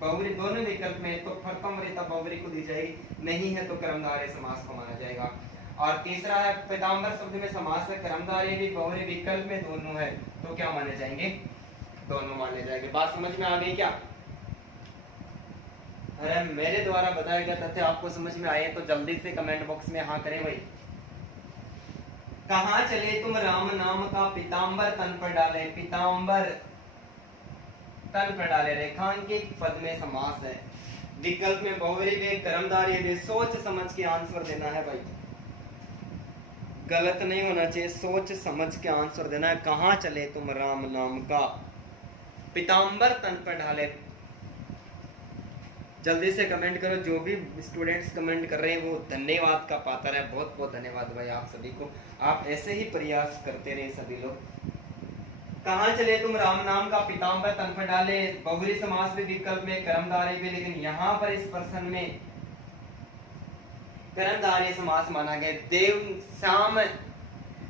बहुव्रीहि दोनों विकल्प में, तो प्रथम वरीयता बहुव्रीहि को दी जाएगी, नहीं है तो कर्मधारय समास को माना जाएगा। और तीसरा है पीताम्बर शब्द में समास है, कर्मधारय भी बहुव्रीहि विकल्प में दोनों है, तो क्या माने जाएंगे? दोनों माने जाएंगे। बात समझ में आ गई क्या? अरे मेरे द्वारा बताया गया तथ्य आपको समझ में आए तो जल्दी से कमेंट बॉक्स में हाँ करें भाई। कहाँ चले तुम राम नाम का पीताम्बर तन पर डाले, पीताम्बर तन पर डाले, रेखांकित पद में समास है, विकल्प में बहुव्रीहि, कर्मधारय। सोच समझ के आंसर देना है भाई, गलत नहीं होना चाहिए, सोच समझ के आंसर देना है। कहाँ चले तुम राम नाम का पीताम्बर तन पर डाले। जल्दी से कमेंट करो, जो भी स्टूडेंट्स कमेंट कर रहे हैं वो धन्यवाद का पात्र है। बहुत बहुत धन्यवाद भाई आप सभी को, आप ऐसे ही प्रयास करते रहे सभी लोग। कहाँ चले तुम राम नाम का पीताम्बर तन पर डाले, बहुव्रीहि समास भी विकल्प में, कर्मधारय भी, लेकिन यहाँ पर इस प्रश्न में कर्मधारय समास माना गया। देव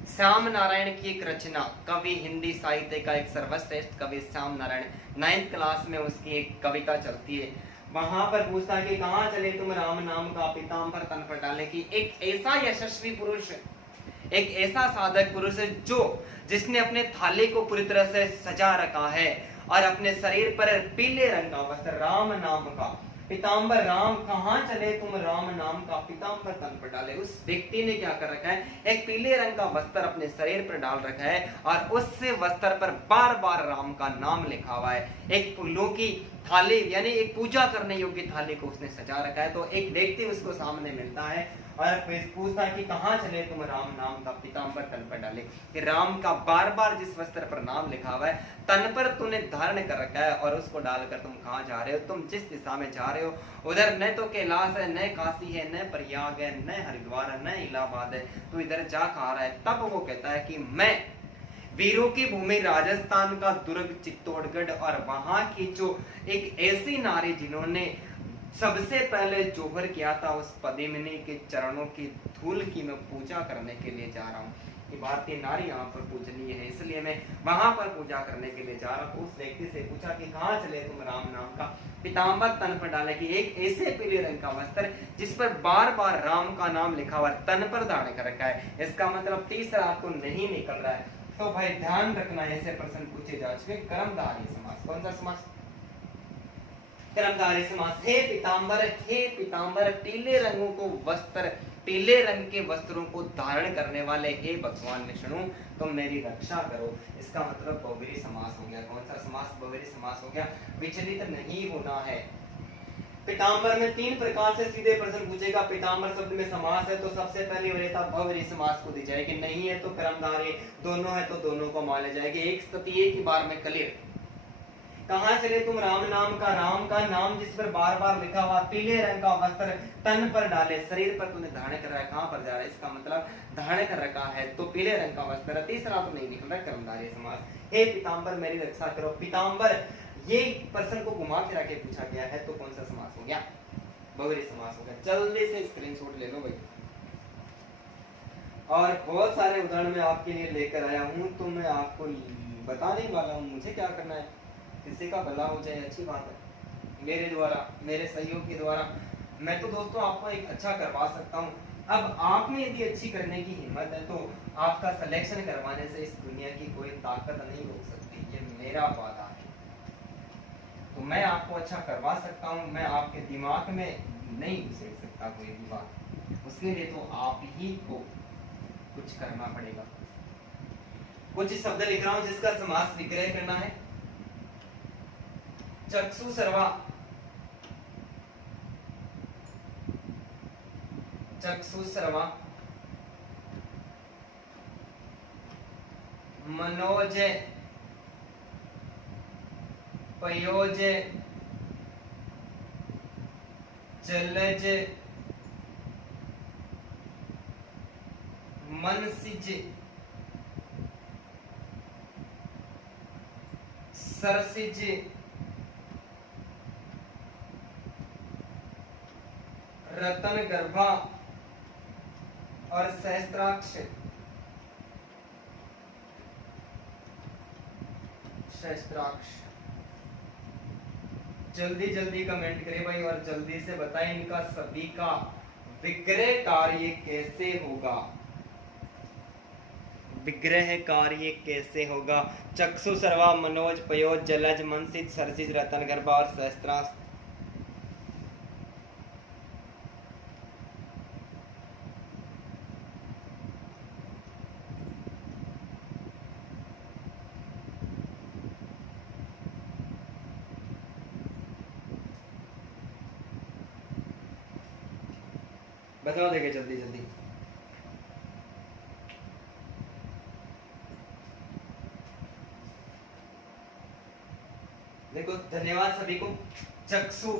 श्याम नारायण की एक रचना, कवि, हिंदी साहित्य का एक सर्वश्रेष्ठ कवि श्याम नारायण, 9th क्लास में उसकी एक कविता चलती है, वहां पर पूछता है कि कहाँ चले तुम राम नाम का पीताम्बर तन पर डाले, कि एक ऐसा यशस्वी पुरुष, एक ऐसा साधक पुरुष है जिसने अपने थाली को पूरी तरह से सजा रखा है और अपने शरीर पर पीले रंग का वस्त्र, राम नाम का पीताम्बर, राम कहाँ चले तुम राम नाम का पीताम्बर तन पर डाले। उस व्यक्ति ने क्या कर रखा है? एक पीले रंग का वस्त्र अपने शरीर पर डाल रखा है और उस वस्त्र पर बार बार राम का नाम लिखा हुआ है। एक फूलों की थाली, यानी एक पूजा करने योग्य थाली को उसने सजा रखा है। तो एक व्यक्ति उसको सामने मिलता है और पूछता है कि कहाँ चले तुम राम नाम का पीताम्बर तन पर डाले, कि राम का बार बार जिस वस्त्र पर नाम लिखा हुआ है तन पर तूने धारण कर रखा है और उसको डालकर तुम कहाँ जा रहे हो? तुम जिस दिशा में जा रहे हो उधर न तो कैलाश है, न काशी है, न प्रयाग है, न हरिद्वार है, न इलाहाबाद है, तू इधर जा कहाँ रहा है? तब वो कहता है कि मैं वीरों की भूमि राजस्थान का दुर्ग चित्तौड़गढ़ और वहां की जो एक ऐसी नारी जिन्होंने सबसे पहले जोहर किया था, उस पद्मिनी के चरणों की धूल की मैं पूजा करने के लिए जा रहा हूँ। ये भारतीय नारी यहाँ पर पूजनीय है, इसलिए मैं वहां पर पूजा करने के लिए जा रहा हूँ। उस व्यक्ति से पूछा कि कहाँ चले तुम राम नाम का पीताम्बर तन पर डाले, कि एक ऐसे पीले रंग का वस्त्र जिस पर बार बार राम का नाम लिखा हुआ तन पर धारण कर रखा है। इसका मतलब तीसरा आपको नहीं निकल रहा है, तो भाई ध्यान रखना, ऐसे प्रश्न पूछे जा चुके। कर्मधारय समास, कौन सा समास? कर्मधारय समास। हे पीताम्बर, पीले रंगों को वस्त्र, पीले रंग के वस्त्रों को धारण करने वाले हे भगवान विष्णु, तुम मेरी रक्षा करो। इसका मतलब बहुव्रीहि समास हो गया। कौन सा समास? बहुव्रीहि समास हो गया। विचलित नहीं होना है। पीताम्बर में 3 प्रकार से सीधे प्रश्न पूछेगा। पीताम्बर शब्द में समास है तो सबसे पहली वरीयता बहुव्रीहि समास को दी जाएगी, नहीं है तो कर्मधारय, दोनों है तो दोनों को मान जाएगी। एक स्थिति एक ही बार में क्लियर। कहाँ चले तुम राम नाम का, राम का नाम जिस पर बार बार लिखा हुआ, पीले रंग का वस्त्र तन पर डाले, शरीर पर तूने धारण कर रहा है, कहाँ पर जा रहा है? इसका मतलब धारण कर रखा है तो पीले रंग का वस्त्र। तीसरा तो नहीं निकल रहा, कर्मधारय समास। हे पीताम्बर मेरी रक्षा करो। पीताम्बर ये प्रश्न को घुमा फिरा के पूछा गया है, तो कौन सा समास हो गया? बहुव्रीहि समास हो गया। जल्दी से स्क्रीनशॉट ले लो भाई। और बहुत सारे उदाहरण मैं आपके लिए लेकर आया हूँ, तो मैं आपको बताने वाला हूँ। मुझे क्या करना है, किसी का भला हो जाए, अच्छी बात है। मेरे द्वारा, मेरे सहयोग के द्वारा मैं तो दोस्तों आपको एक अच्छा करवा सकता हूँ। अब आप में यदि अच्छी करने की हिम्मत है तो आपका सिलेक्शन करवाने से इस दुनिया की कोई ताकत नहीं रोक सकती, ये मेरा वादा है। तो मैं आपको अच्छा करवा सकता हूँ, मैं आपके दिमाग में नहीं घुसेड़ सकता कोई भी बात, उसके लिए तो आप ही को कुछ करना पड़ेगा। कुछ शब्द लिख रहा हूं जिसका समास विग्रह करना है। चक्षु सर्वा, चक्षु सर्वा, मनोज पयोज जलज मनसिज सरसिज रतन गर्भा और सहस्त्राक्ष, सहस्त्राक्ष। जल्दी जल्दी कमेंट करें भाई और जल्दी से बताएं इनका सभी का विग्रह कार्य कैसे होगा, विग्रह कार्य कैसे होगा। चक्षु सर्वा, मनोज पयोज जलज मनसित सरसिज रतन गर्भा और सहस्त्राक्ष। बता देंगे जल्दी जल्दी। देखो धन्यवाद सभी को। चक्षु,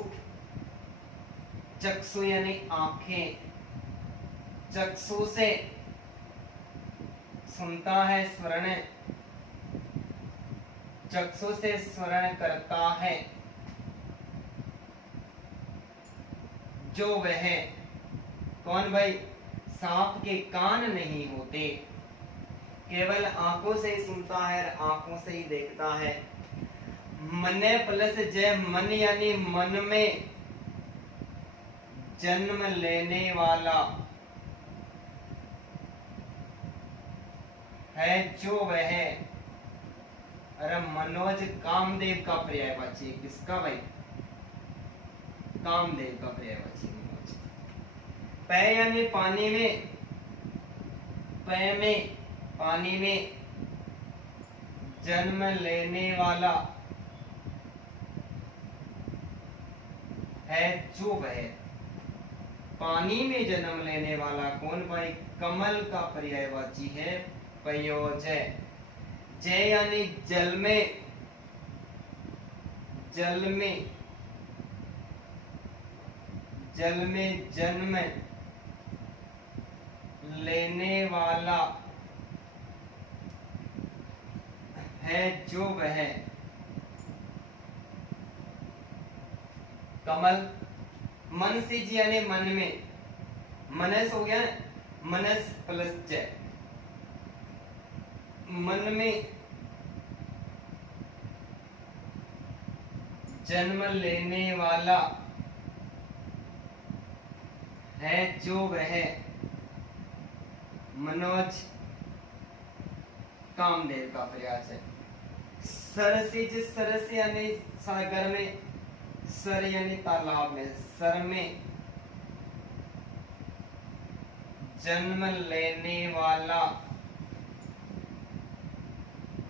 चक्षु यानी आंखें, चक्षु से सुनता है स्वर्ण, चक्षु से स्वर्ण करता है जो वह, कौन भाई, सांप के कान नहीं होते, केवल आंखों से ही सुनता है, आंखों से ही देखता है। मने प्लस जय, मन यानी मन में जन्म लेने वाला है जो वह, अरे मनोज कामदेव का पर्यायवाची, किसका भाई, कामदेव का पर्यायवाची। पै यानी पानी में, पै में पानी में जन्म लेने वाला है जो वह, पानी में जन्म लेने वाला कौन भाई, कमल का पर्यायवाची है पयोजय। जय यानी जल में, जल में, जल में जन्म लेने वाला है जो वह, कमल। मन से यानी मन में, मनस हो गया, मनस प्लस जय, मन में जन्म लेने वाला है जो वह, मनोज कामदेव का प्रयास है। सरसिज, सरस यानी सागर में, सर यानी तालाब में, सर में जन्म लेने वाला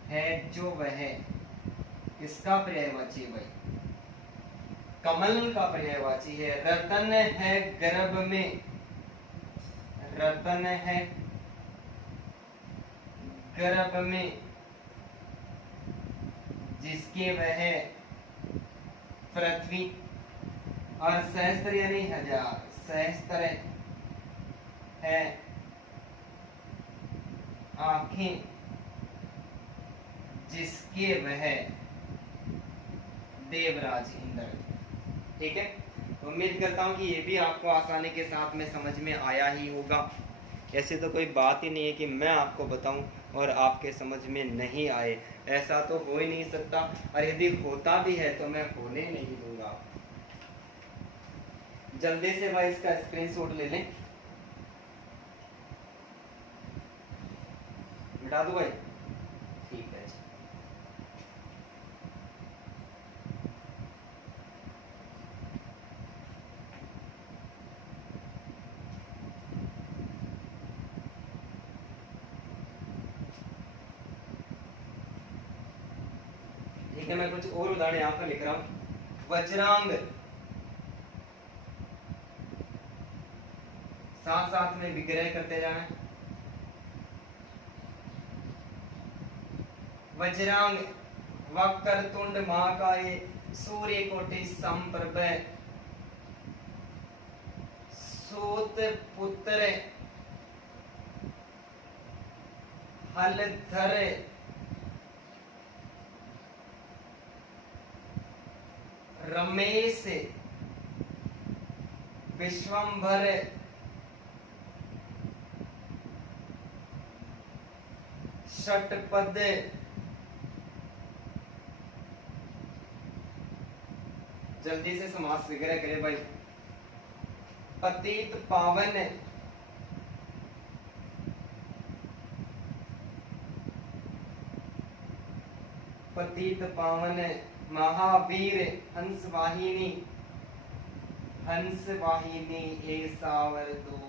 है जो वह, किसका पर्यायवाची भाई, कमल का पर्यायवाची है। रतन है गर्भ में, रतन है गर्भ में जिसके वह पृथ्वी, और सहस्त्र यानी हजार, सहस्त्र है आंखें जिसके वह देवराज इंद्र। ठीक है, उम्मीद करता हूं कि ये भी आपको आसानी के साथ में समझ में आया ही होगा। ऐसे तो कोई बात ही नहीं है कि मैं आपको बताऊं और आपके समझ में नहीं आए, ऐसा तो हो ही नहीं सकता, और यदि होता भी है तो मैं होने नहीं दूंगा। जल्दी से भाई इसका स्क्रीनशॉट ले लें। मिटा दो भाई, ठीक है। ठीक है, मैं कुछ और उदाहरण यहाँ पर लिख रहा हूँ। वज्रांग, साथ साथ में विग्रह करते जाना। वज्रांग, वक्रतुंड महाकाय, सूर्य कोटि समप्रभ, सूत पुत्र, हलधर, रमेश, विश्वंभर, षटपद, जल्दी से समास वगैरह करे भाई। पतित पावन, पतित पावन, महावीर, हंस वाहिनी, हंस वाहिनी ऐसावर दो,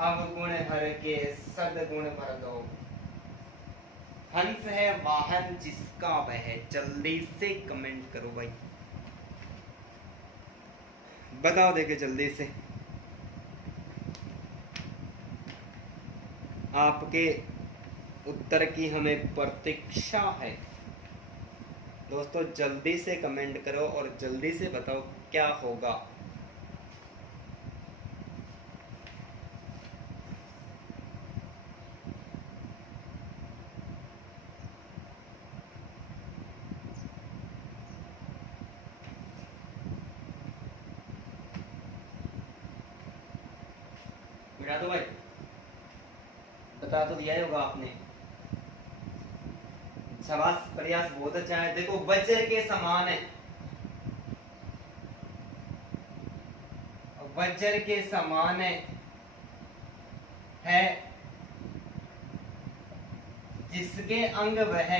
अवगुण हर के सदगुण भर दो। हंस है वाहन जिसका वह, जल्दी से कमेंट करो भाई, बताओ देखे जल्दी से। आपके उत्तर की हमें प्रतीक्षा है दोस्तों, जल्दी से कमेंट करो और जल्दी से बताओ क्या होगा। मिटा दो भाई, बता तो दिया ही होगा आपने। शाबाश, प्रयास बहुत अच्छा है। देखो वज्र के समान है, वज्र के समान है जिसके अंग वह,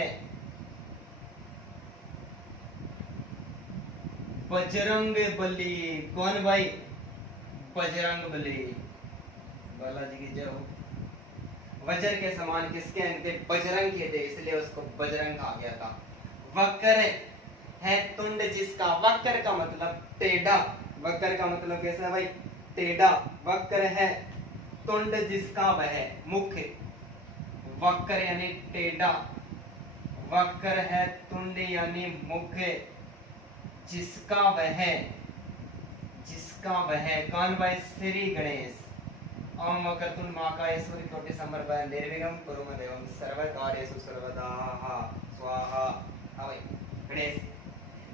बजरंग बली। कौन भाई? बजरंग बली, बालाजी की जय हो। वज्र के समान किसके अंग थे? बजरंग के थे, इसलिए उसको बजरंग कहा गया था। वक्र है तुंड जिसका, वक्र का मतलब टेढ़ा, वक्र का मतलब कैसा है भाई? टेढ़ा। वक्र है तुंड जिसका वह, मुख्य, वक्र यानी टेढ़ा, वक्र है तुंड यानी मुख्य, जिसका वह, जिसका वह। कौन भाई? श्री गणेश। ओम वक्रतुंड महाकाय सूर्यकोटि समप्रभ निर्विघ्नं कुरु मे देवं सर्वकार्येषु सर्वदा स्वाहा। भाई गणेश।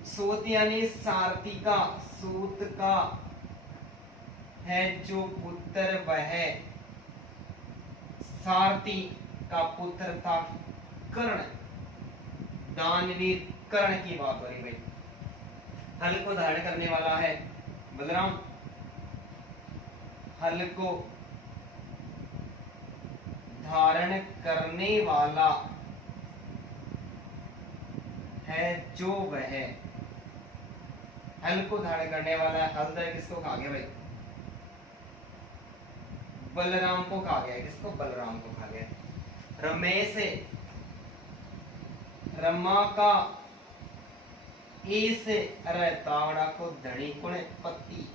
सूत यानी सारथी का, सूत का है जो पुत्र वह, सारथी का पुत्र था कर्ण, दानवीर कर्ण की बात हो रही भाई। हल को धारण करने वाला है बलराम, हल को धारण करने वाला है जो वह, हल को धारण करने वाला है। हलधर किसको कहा गया भाई? बलराम को कहा गया। किसको? बलराम को कहा गया। रमेश, रमा का ए से, अरे तावड़ा को धनी कुण पति,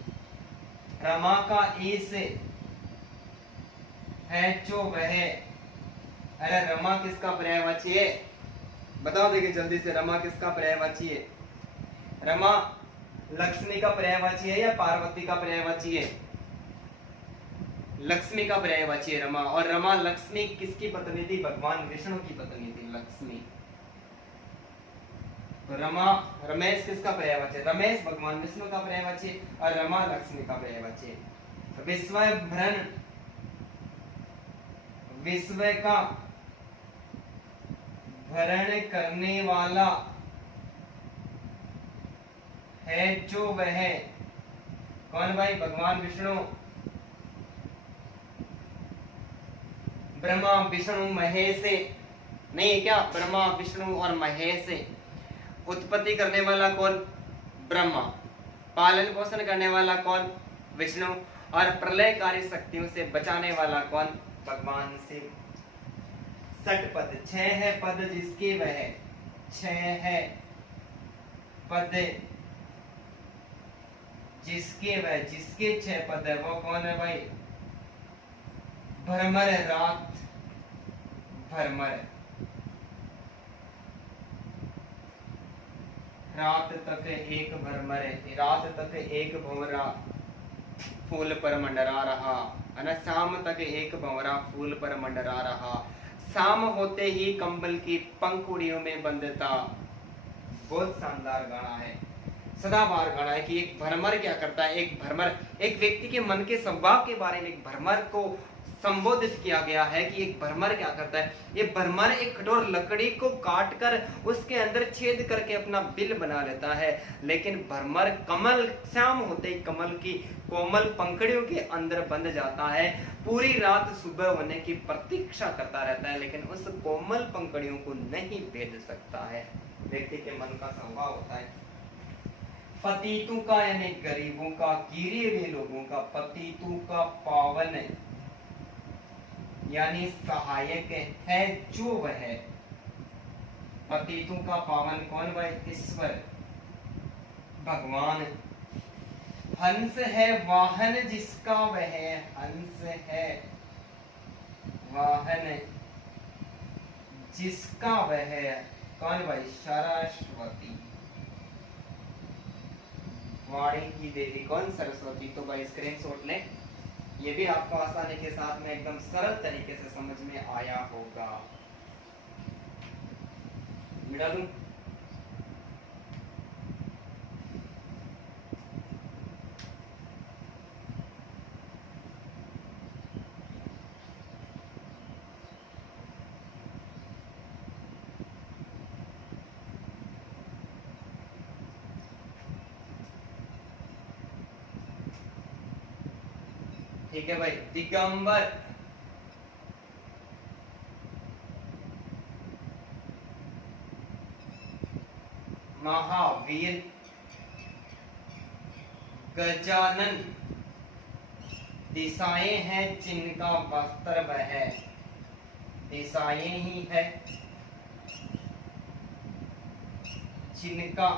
रमा का ए से है जो वह। अरे रमा किसका पर्यायवाची है? बताओ देखिए जल्दी से, रमा किसका पर्यायवाची है? रमा लक्ष्मी का पर्यायवाची है या पार्वती का पर्यायवाची है? लक्ष्मी का पर्यायवाची है रमा। और रमा लक्ष्मी किसकी पत्नी थी? भगवान विष्णु की पत्नी थी लक्ष्मी। तो रमा, रमेश किसका पर्यायवाची है? रमेश भगवान विष्णु का पर्यायवाची है और रमा लक्ष्मी का पर्यायवाची है। विश्वभ्रन, विश्व का भरण करने वाला है जो वह। कौन भाई? भगवान विष्णु। ब्रह्मा विष्णु महेश से नहीं क्या, ब्रह्मा विष्णु और महेश से। उत्पत्ति करने वाला कौन, ब्रह्मा। पालन पोषण करने वाला कौन, विष्णु। और प्रलयकारी शक्तियों से बचाने वाला कौन, भगवान शिव। 6 पद, 6 है पद जिसके वह, 6 है पद जिसके वह, जिसके 6 पद है वो कौन है भाई, भ्रमर, रात भ्रमर, रात तक एक भ्रमर, रात तक एक भंवरा फूल पर मंडरा रहा है ना, शाम तक एक भंवरा फूल पर मंडरा रहा, शाम होते ही कंबल की पंखुड़ियों में बंधता। बहुत शानदार गाना है, सदाबहार गाना है कि एक भ्रमर क्या करता है। एक भ्रमर, एक व्यक्ति के मन के स्वभाव के बारे में एक भ्रमर को संबोधित किया गया है कि एक भ्रमर क्या करता है। ये भ्रमर एक कठोर लकड़ी को काट कर उसके अंदर छेद करके अपना बिल बना लेता है, लेकिन भ्रमर कमल, शाम होते ही कमल की कोमल पंखड़ियों के अंदर बंध जाता है, पूरी रात सुबह होने की प्रतीक्षा करता रहता है, लेकिन उस कोमल पंखड़ियों को नहीं भेद सकता है। व्यक्ति के मन का स्वभाव होता है। पतितों का यानी गरीबों का, गिरे हुए लोगों का, पतितों का पावन यानी सहायक है जो वह है। पतितों का पावन कौन, वह ईश्वर भगवान। हंस है वाहन जिसका वह, हंस है वाहन जिसका वह कौन भाई, सरस्वती। वाणी की देवी कौन, सरस्वती। तो भाई स्क्रीनशॉट ले, ये भी आपको आसानी के साथ में एकदम सरल तरीके से समझ में आया होगा। मिटा दूं? ठीक है भाई। दिगंबर, महावीर, गजानन, दिशाएं हैं जिनका वस्त्र वह, दिशाएं ही है जिनका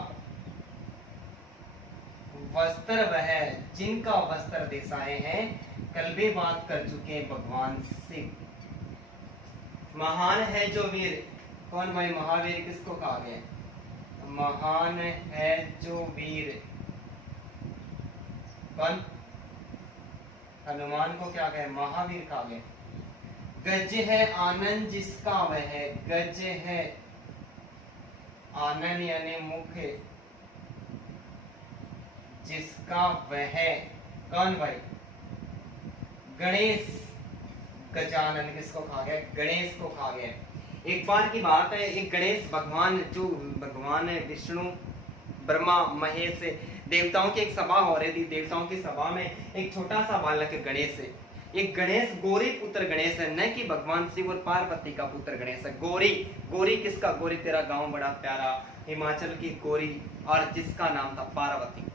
वस्त्र वह, जिनका वस्त्र दिशाएं हैं। कल भी बात कर चुके हैं भगवान शिव। महान है जो वीर, कौन भाई, महावीर किसको कहा गया, महान है जो वीर, कौन, हनुमान को क्या कहे, महावीर कहा गया। गज है आनंद जिसका वह, गज है आनंद यानी मुख जिसका वह, कौन भाई, गणेश। गजानन किसको कहा गया, गणेश को कहा गया। एक बार की बात है, एक गणेश भगवान, जो भगवान है विष्णु, ब्रह्मा, महेश, देवताओं की एक सभा हो रही थी। देवताओं की सभा में एक छोटा सा बालक गणेश है। एक गणेश गौरी पुत्र गणेश है, न कि भगवान शिव और पार्वती का पुत्र गणेश है। गौरी, गौरी किसका, गौरी तेरा गांव बड़ा प्यारा, हिमाचल की गौरी, और जिसका नाम था पार्वती,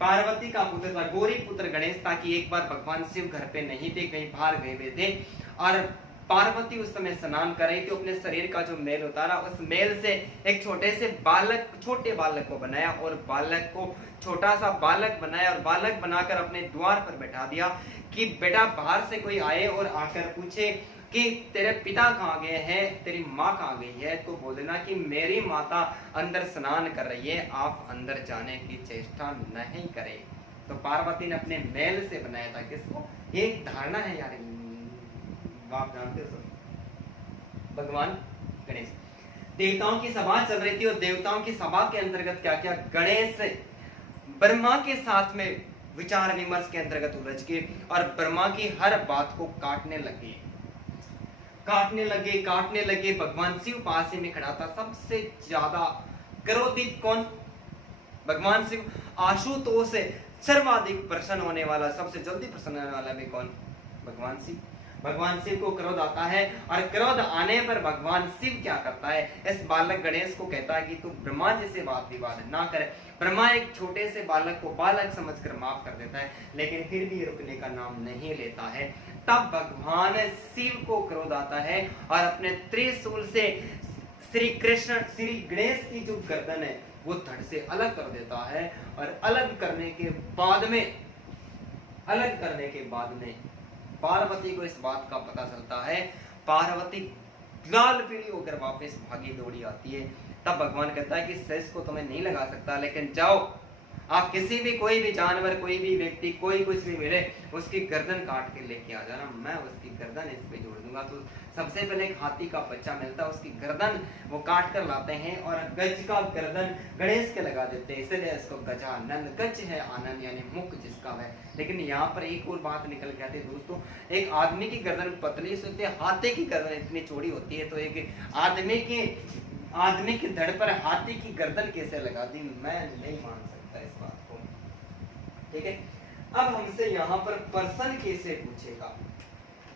पार्वती का पुत्र था। गौरी पुत्र गणेश था कि एक बार भगवान शिव घर पे नहीं थे, कहीं बाहर गए हुए थे, और पार्वती उस समय स्नान कर रही थी। अपने शरीर का जो मैल उतारा, उस मैल से एक छोटे से बालक, छोटे बालक को बनाया, और बालक को छोटा सा बालक बनाया, और बालक बनाकर अपने द्वार पर बैठा दिया कि बेटा बाहर से कोई आए और आकर पूछे कि तेरे पिता कहाँ गए हैं, तेरी माँ कहाँ गई है, तो बोल देना कि मेरी माता अंदर स्नान कर रही है, आप अंदर जाने की चेष्टा नहीं करें। तो पार्वती ने अपने मैल से बनाया था। किसको, एक धारणा है यार, आप जानते हो सब, भगवान गणेश। देवताओं की सभा चल रही थी, और देवताओं की सभा के अंतर्गत क्या किया, गणेश ब्रह्मा के साथ में विचार विमर्श के अंतर्गत उलझ गए, और ब्रह्मा की हर बात को काटने लगे, काटने लगे, काटने लगे। भगवान शिव पास में खड़ा था। सबसे ज्यादा क्रोधित कौन, भगवान शिव। आशुतोष से सर्वाधिक प्रसन्न होने वाला, सबसे जल्दी प्रसन्न होने वाला भी कौन, भगवान शिव। भगवान शिव को क्रोध आता है और क्रोध आने पर भगवान शिव क्या करता है, इस बालक गणेश को कहता है कि तू ब्रह्मा जी से वाद विवाद ना कर। ब्रह्मा एक छोटे से बालक को बालक समझकर माफ कर देता है, लेकिन फिर भी रुकने का नाम नहीं लेता है। तब भगवान शिव को क्रोध आता है और अपने त्रिशूल से श्री कृष्ण श्री गणेश की जो गर्दन है वो धड़ से अलग कर देता है। और अलग करने के बाद में पार्वती को इस बात का पता चलता है। पार्वती लाल पीली होकर वापस भागी दौड़ी आती है। तब भगवान कहता है कि शेष को तो मैं नहीं लगा सकता, लेकिन जाओ आप किसी भी कोई भी जानवर कोई भी व्यक्ति कोई कुछ भी मिले उसकी गर्दन काट के लेके आ जाना, मैं उसकी गर्दन इस पे जोड़ दूंगा। तो सबसे पहले एक हाथी का बच्चा मिलता है, उसकी गर्दन वो काट कर लाते हैं और गज का गर्दन गणेश के लगा देते हैं, इसलिए इसको गजानन। गज है आनंद यानी मुख जिसका है। लेकिन यहाँ पर एक और बात निकल के आती है दोस्तों, एक आदमी की गर्दन पतली से होती है, हाथी की गर्दन इतनी चौड़ी होती है, तो एक आदमी की धड़ पर हाथी की गर्दन कैसे लगा दी, मैं नहीं मान सकता इस बात को। ठीक है, अब हमसे यहाँ पर प्रश्न कैसे पूछेगा।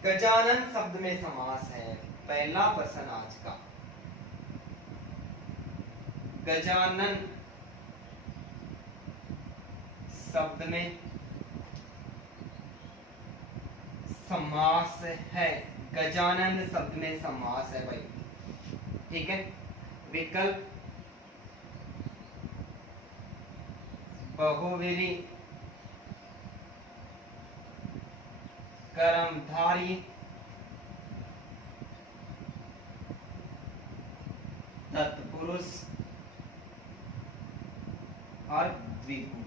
गजानन शब्द में समास है, पहला प्रश्न आज का। गजानन शब्द में समास है, गजानन शब्द में समास है भाई। ठीक है, विकल्प बहुव्रीहि कर्मधारी तत्पुरुष और द्विगु।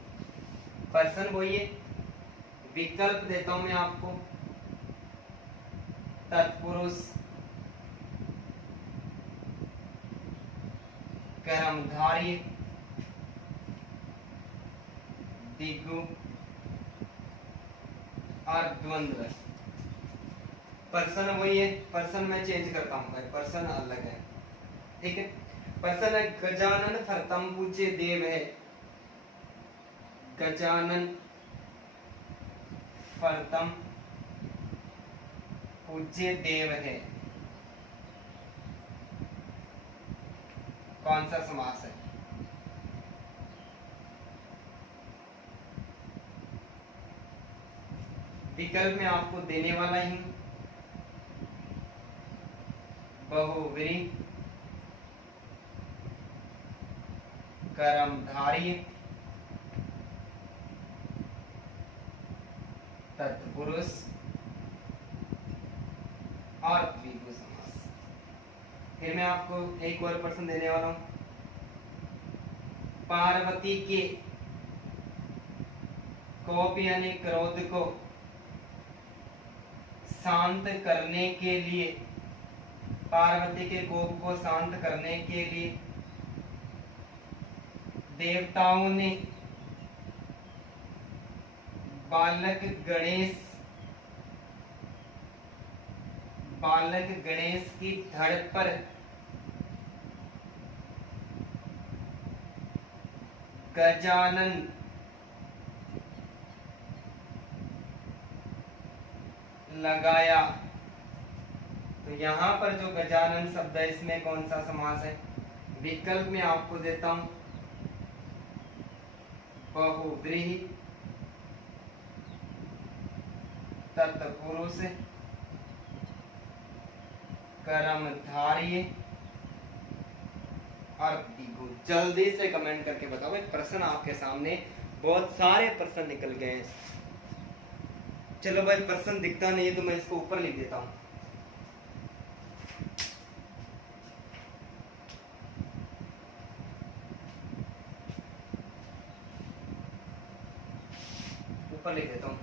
पर्सन वही है, विकल्प देता हूं मैं आपको, तत्पुरुष कर्मधारी द्विगु और द्वंद्व। पर्सन वही है, पर्सन में चेंज करता हूं भाई, पर्सन अलग है। ठीक है, पर्सन है गजानन फर्तम पूज्य देव है, गजानन फर्तम पूज्य देव है। कौन सा समास है? विकल्प में आपको देने वाला ही बहुव्रीहि कर्मधारी तत्पुरुष और द्विगु समास। फिर मैं आपको एक और प्रश्न देने वाला हूं। पार्वती के कोप यानी क्रोध को शांत करने के लिए, पार्वती के कोप को शांत करने के लिए देवताओं ने बालक गणेश की धड़ पर गजानन लगाया। तो यहाँ पर जो गजानन शब्द है इसमें कौन सा समास है? विकल्प में आपको देता हूं बहुव्रीहि तत्पुरुष कर्मधारी और द्विगु। जल्दी से कमेंट करके बताओ, एक प्रश्न आपके सामने, बहुत सारे प्रश्न निकल गए हैं। चलो भाई, प्रश्न दिखता नहीं है तो मैं इसको ऊपर लिख देता हूं। ऊपर लिख देता हूं।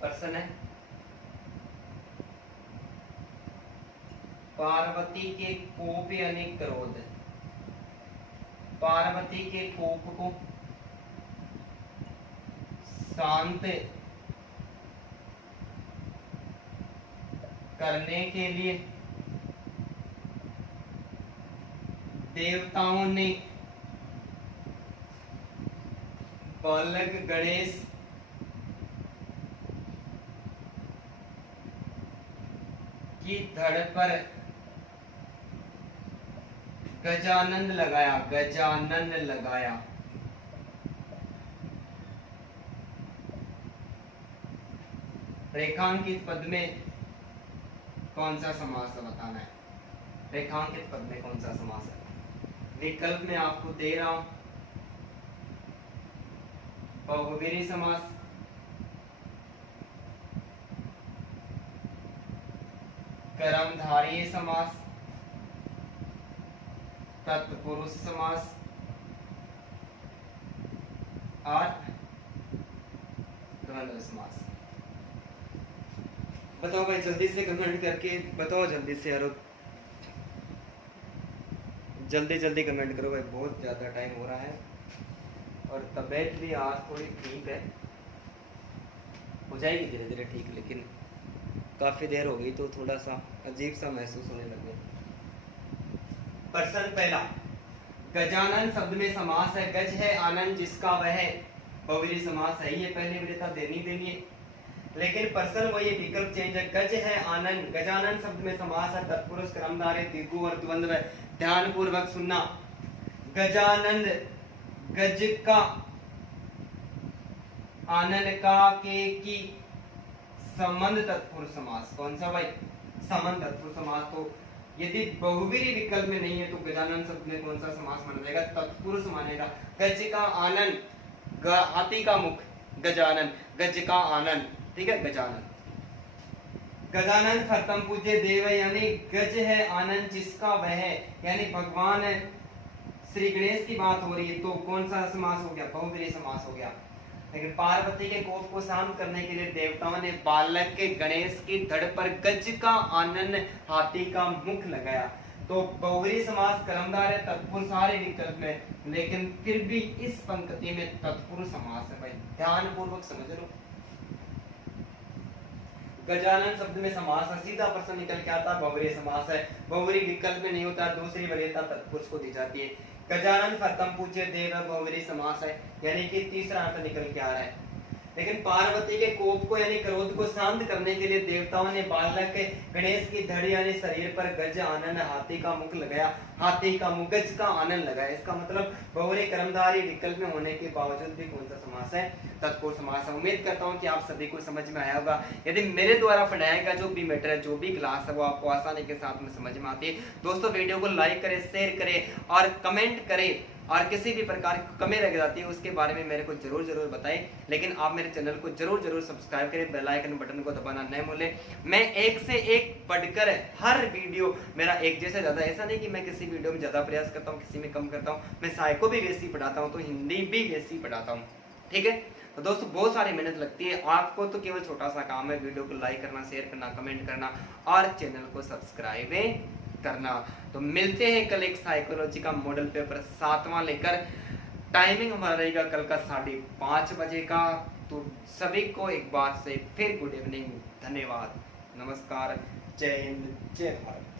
प्रश्न है पार्वती के कोप यानी क्रोध, पार्वती के कोप को शांत करने के लिए देवताओं ने बालक गणेश की धड़ पर गजानन लगाया, गजानन लगाया। रेखांकित पद में कौन सा समास बताना है? रेखांकित पद में कौन सा समास है? विकल्प में आपको दे रहा हूं, बहुव्रीहि समास, कर्मधारय समास, तत्पुरुष समास और द्वंद्व समास। बताओ भाई, जल्दी से कमेंट करके बताओ, जल्दी से यारो, जल्दी जल्दी कमेंट करो भाई, बहुत ज़्यादा टाइम हो रहा है और तबीयत भी आज थोड़ी ठीक है, हो जाएगी धीरे धीरे ठीक, लेकिन काफ़ी देर हो गई तो थोड़ा सा अजीब सा महसूस होने लगे। प्रश्न पहला, गजानन शब्द में समास है, गज है आनंद जिसका वह बहुव्रीहि समास है, ये पहले वरीयता देनी है, लेकिन प्रश्न वही विकल्प चेंज है, गज है आनंद, गजानन शब्द में समास है, तत्पुरुष कर्मधारय द्विगु और द्वंद्व। ध्यान पूर्वक सुनना, गजानंद, गज का, आनंद का, के की, संबंध तत्पुरुष समास। कौन सा भाई? संबंध तत्पुरुष समास। तो यदि बहुव्रीहि विकल्प में नहीं है तो गजानन शब्द में कौन सा समास माना जाएगा? तत्पुरुष मानेगा। गज का आनंद, हाथी का मुख, गजानन, गज का आनंद, ठीक है, गजानन। गजानन खत्म पूज्य देव, यानी गज है आनंद जिसका वह, यानी भगवान श्री गणेश की बात हो रही है, तो कौन सा समास हो गया? बहुव्रीहि समास हो गया। लेकिन पार्वती के कोप को शांत करने के लिए देवताओं ने बालक के गणेश की धड़ पर गज का आनंद, हाथी का मुख लगाया। तो बहुव्रीहि समास कर्मधारय तत्पुरुष सारे विकल्प में, लेकिन फिर भी इस पंक्ति में तत्पुरुष समास है भाई, ध्यान पूर्वक समझ लो। गजानन शब्द में समास है, सीधा प्रश्न निकल के आता बहुव्रीहि समास है, बहुव्रीहि विकल्प में नहीं होता, दूसरी वरीयता तत्पुरुष को दी जाती है। गजानन खत्म पूज्य देव बहुव्रीहि समास है, यानी कि तीसरा अर्थ निकल के आ रहा है। लेकिन पार्वती के कोप को यानी क्रोध को शांत करने के लिए देवताओं ने बालक के गणेश की धड़ यानी शरीर पर गज आनंद, हाथी का मुख लगाया, हाथी का मुख, गज का आनंद लगाया। इसका मतलब बहुव्रीहि कर्मधारय विकल्प में होने के बावजूद भी कौन सा समास है? तत्पुरुष समास है। उम्मीद करता हूँ कि आप सभी को समझ में आया होगा। यदि मेरे द्वारा पढ़ाया गया जो भी मैटर है, जो भी क्लास है, वो आपको आसानी के साथ में समझ में आती है। दोस्तों, वीडियो को लाइक करें, शेयर करें और कमेंट करें, और किसी भी प्रकार की कमी रह जाती है उसके बारे में मेरे को जरूर बताएं। लेकिन आप मेरे चैनल को जरूर सब्सक्राइब करें, बेल आइकन बटन को दबाना न भूलें। मैं एक से एक बढ़कर हर वीडियो मेरा एक जैसा ज्यादा, ऐसा नहीं कि मैं किसी वीडियो में ज्यादा प्रयास करता हूँ, किसी में कम करता हूँ। मैं साइको भी वैसी पढ़ाता हूँ, तो हिंदी भी वैसी पढ़ाता हूँ, ठीक है। तो दोस्तों, बहुत सारी मेहनत लगती है, आपको तो केवल छोटा सा काम है, वीडियो को लाइक करना, शेयर करना, कमेंट करना और चैनल को सब्सक्राइब करना। तो मिलते हैं कल एक साइकोलॉजी का मॉडल पेपर 7वां लेकर। टाइमिंग हमारा रहेगा कल का 5:30 बजे का। तो सभी को एक बार से फिर गुड इवनिंग, धन्यवाद, नमस्कार, जय हिंद, जय भारत।